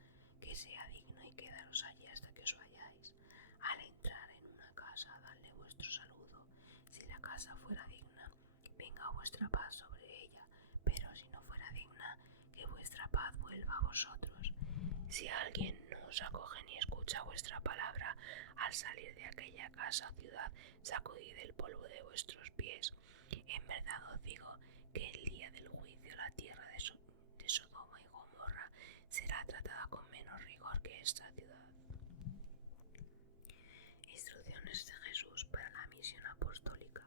que sea digno, y quedaros allí hasta que os vayáis. Al entrar en una casa, dadle vuestro saludo. Si la casa fuera digna, venga vuestra paz sobre ella, pero si no fuera digna, que vuestra paz vuelva a vosotros. Si alguien no os acoge ni escucha vuestra palabra, al salir de aquella casa o ciudad, sacudid el polvo de vuestros pies. En verdad os digo que el día del juicio la tierra de Sodoma y Gomorra será tratada con menos rigor que esta ciudad». Instrucciones de Jesús para la misión apostólica.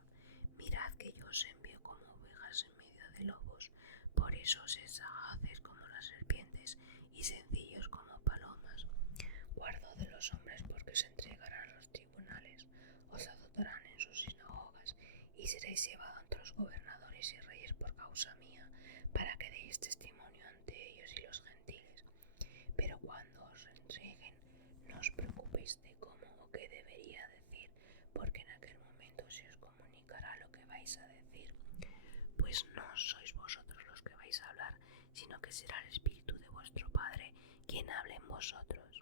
«Mirad que yo os envío como ovejas en medio de lobos, por eso sed sagaces como las serpientes y sencillos como palomas. Guardad de los hombres, porque os entregarán a los tribunales, os azotarán en sus sinagogas y seréis llevados ante los gobernadores y reyes por causa mía, para que deis testimonio ante ellos y los gentiles. Pero cuando os entreguen, no os preocupéis de cómo o qué debería decir, porque en aquel momento se os comunicará lo que vais a decir. Pues no sois vosotros los que vais a hablar, sino que será el Espíritu de vuestro Padre quien hable en vosotros.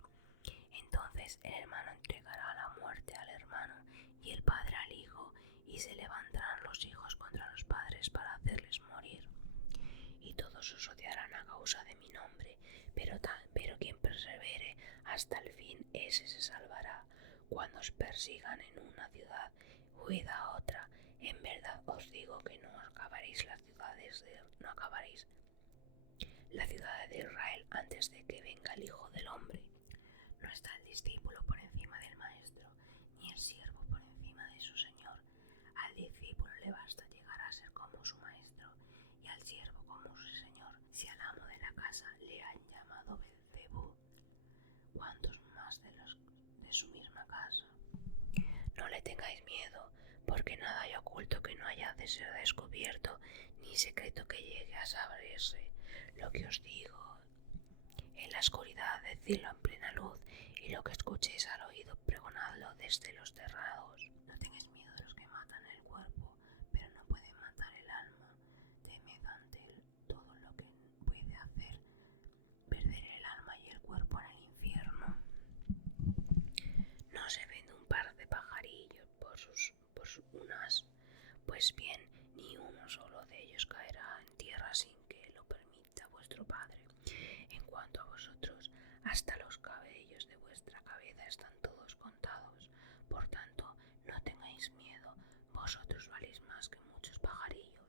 Entonces el hermano entregará a la muerte al hermano y el padre al hijo, y se levantarán los hijos contra los padres para hacerles morir. Y todos os odiarán a causa de mi nombre, pero quien persevere hasta el fin, ese se salvará. Cuando os persigan en una ciudad, huid a otra. En verdad os digo que no acabaréis la ciudad de Israel antes de que venga el Hijo del Hombre. No está el discípulo por encima del maestro, ni el siervo por encima de su señor. Al discípulo le basta llegar a ser como su maestro y al siervo como su señor. Si al amo de la casa le han llamado Beelzebú, ¿cuántos más de los de su misma casa? No le tengáis miedo, porque nada hay oculto que no haya de ser descubierto, ni secreto que llegue a saberse. Lo que os digo en la oscuridad, decidlo en plena luz, y lo que escuchéis al oído, pregonadlo desde los terrados. No tengáis miedo de los que matan el cuerpo, pero no pueden matar el alma. Temed ante él todo lo que puede hacer perder el alma y el cuerpo en el infierno. No se vende un par de pajarillos por unas. Pues bien, ni uno solo de ellos caerá en tierra sin que lo permita vuestro Padre. En cuanto a vosotros, hasta los cabellos de vuestra cabeza están todos contados. Por tanto, no tengáis miedo, vosotros valéis más que muchos pajarillos.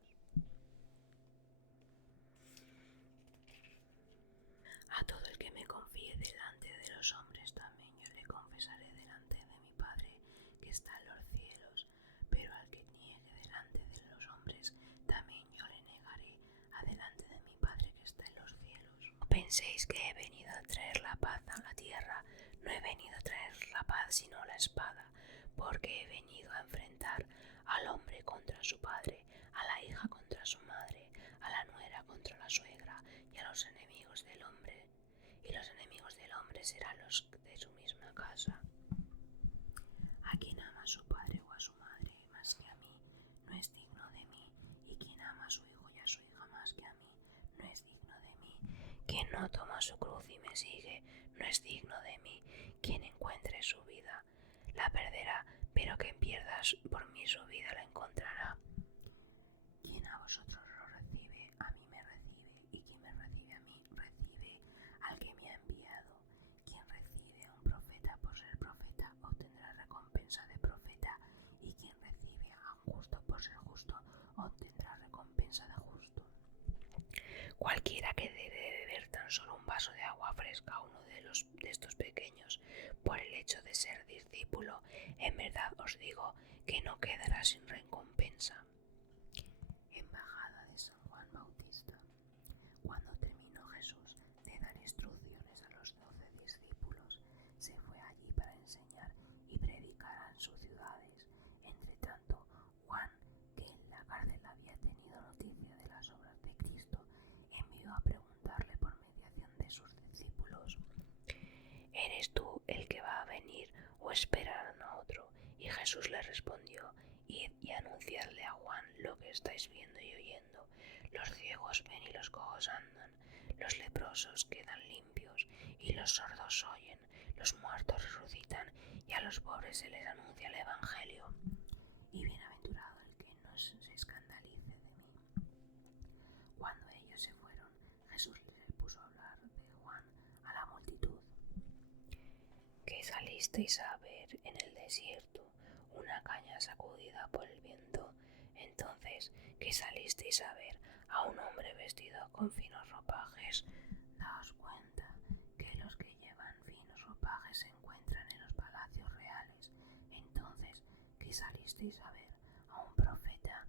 A todo el que me confíe delante de los hombres, también yo le confesaré delante de mi Padre que está en los cielos. Pero al que niegue delante de los hombres, también yo le negaré adelante de mi Padre que está en los cielos. No penséis que he venido a traer la paz a la tierra. No he venido a traer la paz sino la espada, porque he venido a enfrentar al hombre contra su padre, a la hija contra su madre, a la nuera contra la suegra, y a los enemigos del hombre. Y los enemigos del hombre serán los de su misma casa. A quien ama a su padre o a su madre más que a mí, no es digno de mí, y quien ama a su hijo y a su hija más que a mí, no es digno de mí. Quien no toma su cruz y me sigue, no es digno de mí. Quien encuentre su vida, la perderá, pero quien pierda por mí su vida la encontrará. Quien a vosotros lo recibe, a mí me recibe, y quien me recibe a mí, recibe al que me ha enviado. Quien recibe a un profeta por ser profeta, obtendrá recompensa de profeta, y quien recibe a un justo por ser justo, obtendrá recompensa de justo. Cualquiera que debe beber tan solo un vaso de agua fresca a uno de estos pequeños, por el hecho de ser discípulo, en verdad os digo que no quedará sin recompensa. Embajada de San Juan Bautista. Cuando terminó Jesús de dar instrucciones a los 12 discípulos, se fue allí para enseñar y predicar en sus ciudades. Entre tanto, Juan, que en la cárcel había tenido noticia de las obras de Cristo, envió a preguntarle por mediación de sus discípulos: ¿Eres tú el que va a venir o esperarán a otro? Y Jesús le respondió: Id y anunciadle a Juan lo que estáis viendo y oyendo. Los ciegos ven y los cojos andan, los leprosos quedan limpios y los sordos oyen, los muertos resucitan y a los pobres se les anuncia el Evangelio. Y bienaventurado el que no se escandalice de mí. Cuando ellos se fueron, Jesús les puso a hablar de Juan a la multitud. ¿Qué salisteis a ver en el desierto? ¿Una caña sacudida por el viento? Entonces, ¿qué salisteis a ver? ¿A un hombre vestido con finos ropajes? Daos cuenta que los que llevan finos ropajes se encuentran en los palacios reales. Entonces, ¿qué salisteis a ver? ¿A un profeta?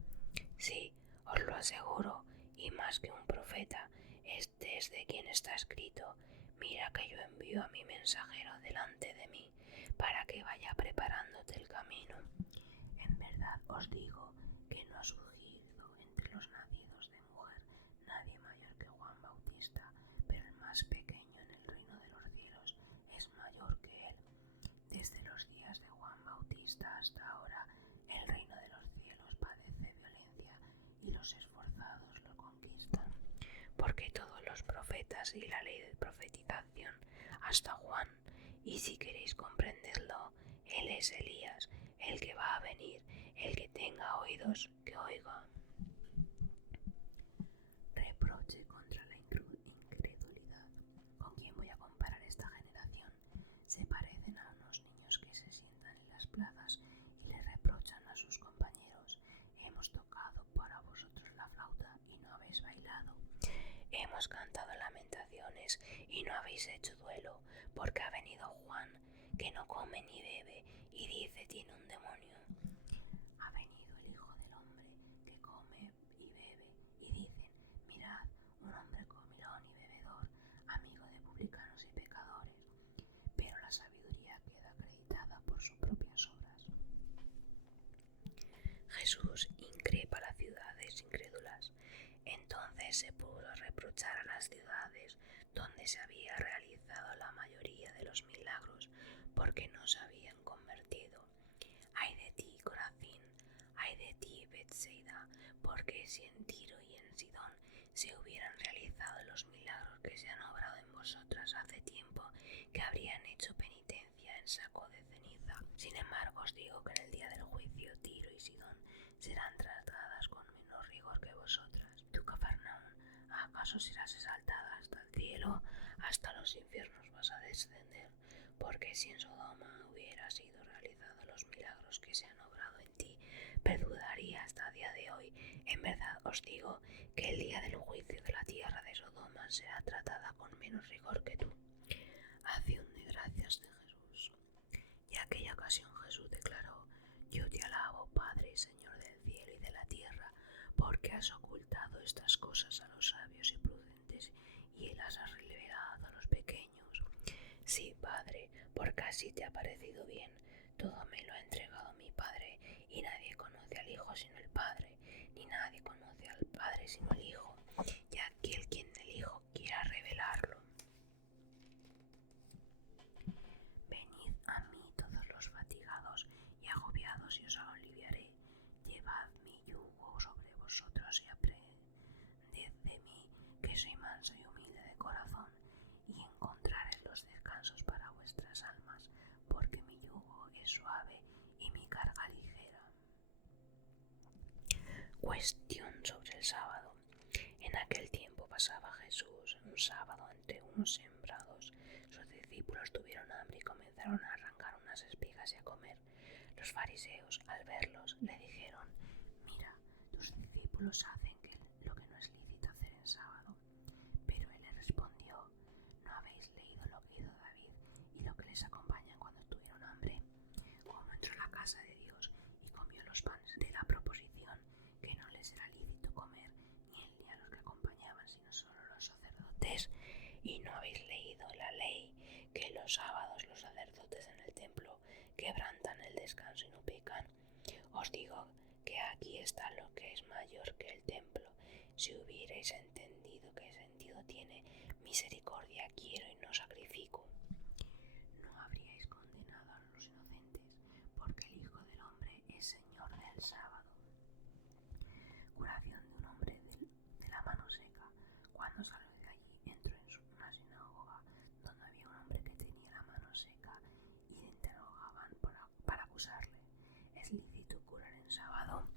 Sí, os lo aseguro, y más que un profeta. Este es de quien está escrito: mira que yo envío a mi mensajero delante de mí, para que vaya preparándote el camino. En verdad os digo que no ha surgido entre los nacidos de mujer nadie mayor que Juan Bautista, pero el más pequeño en el reino de los cielos es mayor que él. Desde los días de Juan Bautista hasta ahora, el reino de los cielos padece violencia y los esforzados lo conquistan. Porque todos los profetas y la ley de profetización hasta Juan, y si queréis comprenderlo, él es Elías, el que va a venir. El que tenga oídos, que oiga. Reproche contra la incredulidad. ¿Con quién voy a comparar esta generación? Se parecen a unos niños que se sientan has cantado lamentaciones y no habéis hecho duelo, porque ha venido Juan, que no come ni bebe, y dice tiene un demonio. Ha venido el Hijo del Hombre, que come y bebe, y dicen, mirad, un hombre comilón y bebedor, amigo de publicanos y pecadores. Pero la sabiduría queda acreditada por sus propias obras. Jesús increpa a las ciudades incrédulas. Entonces se puso a reprochar a las ciudades donde se había realizado la mayoría de los milagros, porque no se habían convertido. Ay de ti, Corazín, ay de ti, Betsaida, porque si en Tiro y en Sidón se hubieran realizado los milagros que se han obrado en vosotras hace tiempo, que habrían hecho penitencia en saco de ceniza. Sin embargo, os digo que en el día del juicio Tiro y Sidón serán tratadas con menos rigor que vosotras. Tú, Cafarnaúm, ¿acaso serás exaltada hasta el cielo? Hasta los infiernos vas a descender, porque si en Sodoma hubiera sido realizados los milagros que se han obrado en ti, perduraría hasta el día de hoy. En verdad os digo que el día del juicio de la tierra de Sodoma será tratada con menos rigor que tú. Acción de gracias de Jesús. Y aquella ocasión Jesús declaró: yo te alabo, Padre, Señor del cielo y de la tierra, porque has ocultado estas cosas a los sabios y prudentes y las has revelado a los pequeños. Sí, Padre, porque así te ha parecido bien. Todo me lo ha entregado mi Padre, y nadie conoce al Hijo sino el Padre, ni nadie conoce al Padre sino el Hijo, y aquel quien el Hijo quiera revelarlo. Venid a mí todos los fatigados y agobiados, y os aliviaré. Llevad mi yugo sobre vosotros y aprended de mí, que soy manso y humilde de corazón, y encontraréis los descansos para vuestras almas, porque mi yugo es suave y mi carga ligera. Cuestión sobre el sábado. En aquel tiempo pasaba Jesús un sábado entre unos sembrados. Sus discípulos tuvieron hambre y comenzaron a arrancar unas espigas y a comer. Los fariseos, al verlos, le dijeron: mira, tus discípulos hacen lo que no es lícito hacer en sábado. Pero él les respondió: ¿no habéis leído lo que hizo David y lo que les acompaña cuando tuvieron hambre? Como entró a la casa de Dios y comió los panes de la proposición, que no les era lícito comer, ni él ni a los que acompañaban, sino solo los sacerdotes. ¿Y no habéis leído la ley, que los sábados los sacerdotes en el templo quebrantan el descanso y no pecan? Os digo que aquí está lo que es mayor que el templo. Si hubierais entendido qué sentido tiene misericordia quiero y no sacrifico, no habríais condenado a los inocentes, porque el Hijo del Hombre es Señor del sábado. Curación de un hombre de la mano seca. Cuando salió de allí, entró en una sinagoga donde había un hombre que tenía la mano seca, y le interrogaban para acusarle: ¿es lícito curar en sábado?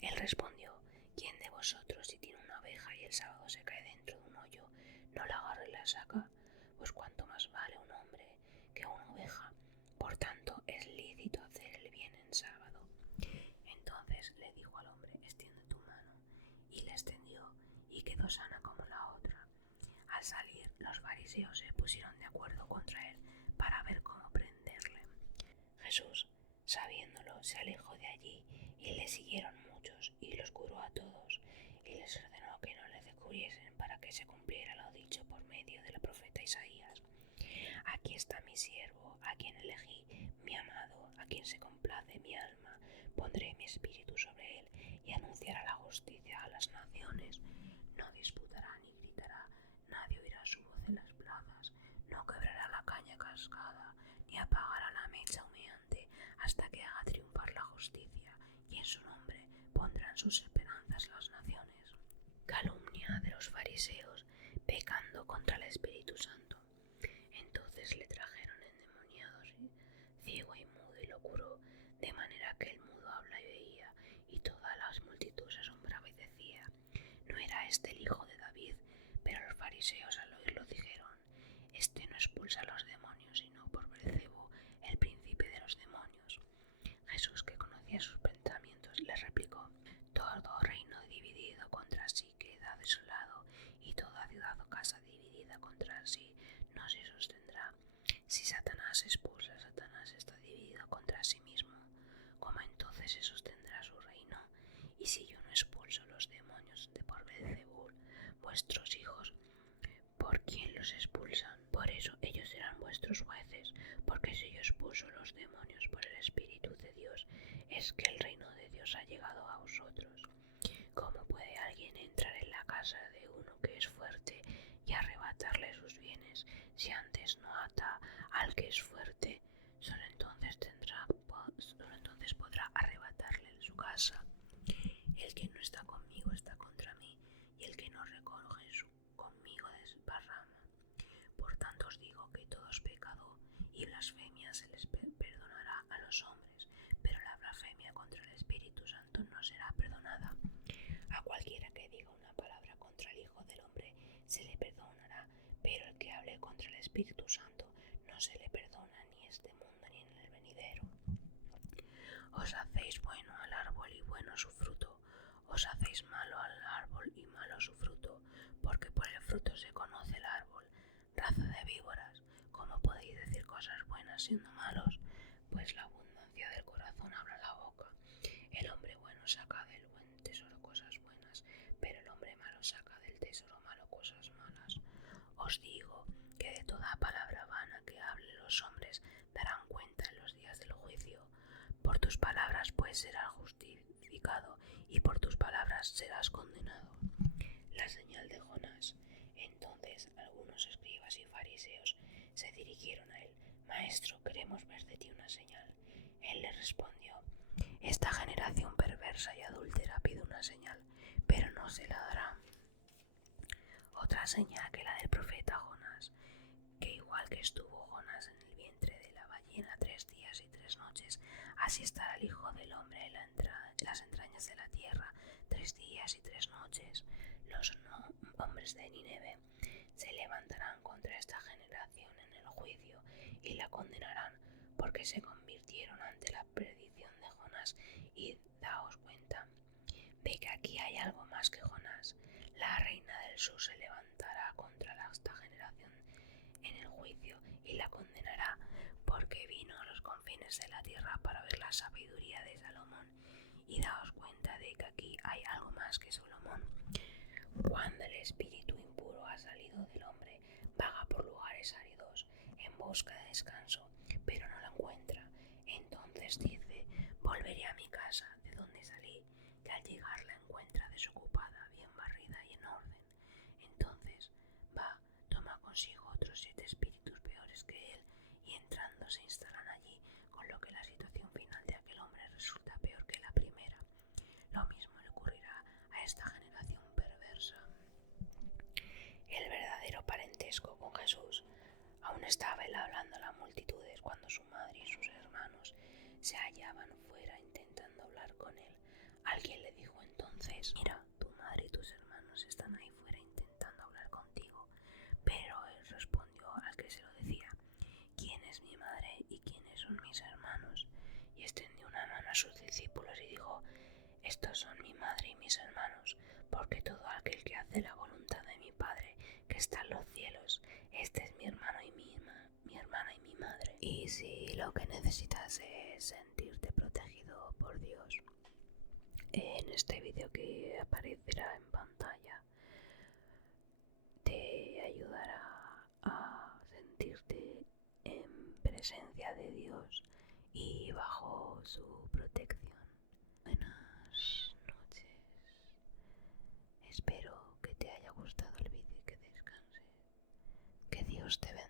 Él respondió: ¿quién de vosotros, si tiene una oveja y el sábado se cae dentro de un hoyo, no la agarra y la saca? Pues cuánto más vale un hombre que una oveja. Por tanto, es lícito hacer el bien en sábado. Entonces le dijo al hombre: extiende tu mano. Y la extendió, y quedó sana como la otra. Al salir, los fariseos se pusieron de acuerdo contra él para ver cómo prenderle. Jesús, sabiéndolo, se alejó de allí, y le siguieron muchos, y los curó a todos, y les ordenó que no le descubriesen, para que se cumpliera lo dicho por medio del profeta Isaías: aquí está mi siervo, a quien elegí, mi amado, a quien se complace mi alma. Pondré mi espíritu sobre él, y anunciará la justicia a las naciones. No disputará ni gritará, nadie oirá su voz en las plazas, no quebrará la caña cascada, ni apagará la mecha humeante, hasta que haga triunfar la justicia, y en su nombre pondrán sus esperanzas las naciones. Calumnia de los fariseos, pecando contra el Espíritu Santo. Entonces le trajeron endemoniados, ciego y mudo, y lo curó, de manera que el mudo habla y veía, y toda la multitud se asombraba y decía: ¿no era este el hijo de David? Pero los fariseos al oírlo dijeron: este no expulsa a los demonios, sino por Beelzebú, el príncipe de los demonios. Jesús, que conocía sus pensamientos, les replicó: todo reino dividido contra sí queda desolado, y toda ciudad Satanás expulsa, Satanás está dividido contra sí mismo. ¿Cómo entonces se sostendrá su reino? Y si yo no expulso los demonios de por Beelzebul, vuestros hijos, ¿por quién los expulsan? Por eso ellos serán vuestros jueces, porque si yo expulso los demonios por el Espíritu de Dios, es que el reino de Dios ha llegado a vosotros. ¿Cómo puede alguien entrar en la casa de uno que es fuerte y arrebatarle sus bienes, si antes no ata al que es fuerte? Solo entonces podrá arrebatarle su casa. El que no está conmigo está contra mí, y el que no recoge conmigo desparrama. Por tanto os digo que todo pecado y blasfemia se les perdonará a los hombres, pero la blasfemia contra el Espíritu Santo no será perdonada. A cualquiera que diga una palabra contra el Hijo del Hombre se le perdonará, pero el que hable contra el Espíritu Santo no se le perdona ni en este mundo ni en el venidero. Os hacéis bueno al árbol y bueno su fruto, os hacéis malo al árbol y malo su fruto, porque por el fruto se conoce el árbol. Raza de víboras, ¿cómo podéis decir cosas buenas siendo malos? Pues la abundancia del corazón habla la boca. El hombre bueno saca del buen tesoro cosas buenas, pero el hombre malo saca del tesoro malo cosas malas. Os digo que de toda palabra vana que hablen los hombres darán cuenta en los días del juicio. Por tus palabras pues serás justificado, y por tus palabras serás condenado. La señal de Jonás. Entonces algunos escribas y fariseos se dirigieron a él. Maestro, queremos ver de ti una señal. Él les respondió: esta generación perversa y adúltera pide una señal, pero no se la dará. Otra señal que la del profeta Jonás, que igual que estuvo Jonás en el vientre de la ballena 3 días y 3 noches, así estará el Hijo del Hombre en las entrañas de la tierra 3 días y 3 noches. Los hombres de Nínive se levantarán contra esta generación en el juicio y la condenarán, porque se convirtieron ante la predicción de Jonás. Y daos cuenta de que aquí hay algo más que Jonás. La reina del sur se levantará contra esta generación en el juicio y la condenará, porque vino a los confines de la tierra para ver la sabiduría de Salomón. Y daos cuenta de que aquí hay algo más que Salomón. Cuando el espíritu impuro ha salido del hombre, vaga por lugares áridos en busca de descanso, pero no lo encuentra. Entonces dice: volveré a mi casa de donde salí, y al llegar la encuentra desocupada, bien barrida y en orden. Entonces va, toma consigo otros 7 espíritus peores que él, y entrando se instalan allí, con lo que la situación final de aquel hombre resulta peor que la primera. Lo mismo le ocurrirá a esta generación perversa. El verdadero parentesco con Jesús. Aún estaba él hablando a las multitudes cuando su madre y sus hermanos se hallaban fuera intentando hablar con él. Alguien le dijo entonces: mira, tu madre y tus hermanos están ahí fuera intentando hablar contigo. Pero él respondió al que se lo decía: ¿quién es mi madre y quiénes son mis hermanos? Y extendió una mano a sus discípulos y dijo: estos son mi madre y mis hermanos, porque todo aquel que hace la voluntad de mi Padre que está en los cielos, este es mi hermano y mi hermana y mi madre. Y si lo que necesitas es sentirte protegido por Dios, en este vídeo que aparecerá en pantalla te ayudará a sentirte en presencia de Dios y bajo su protección. Buenas noches. Espero que te haya gustado el vídeo y que descanses. Que Dios te bendiga.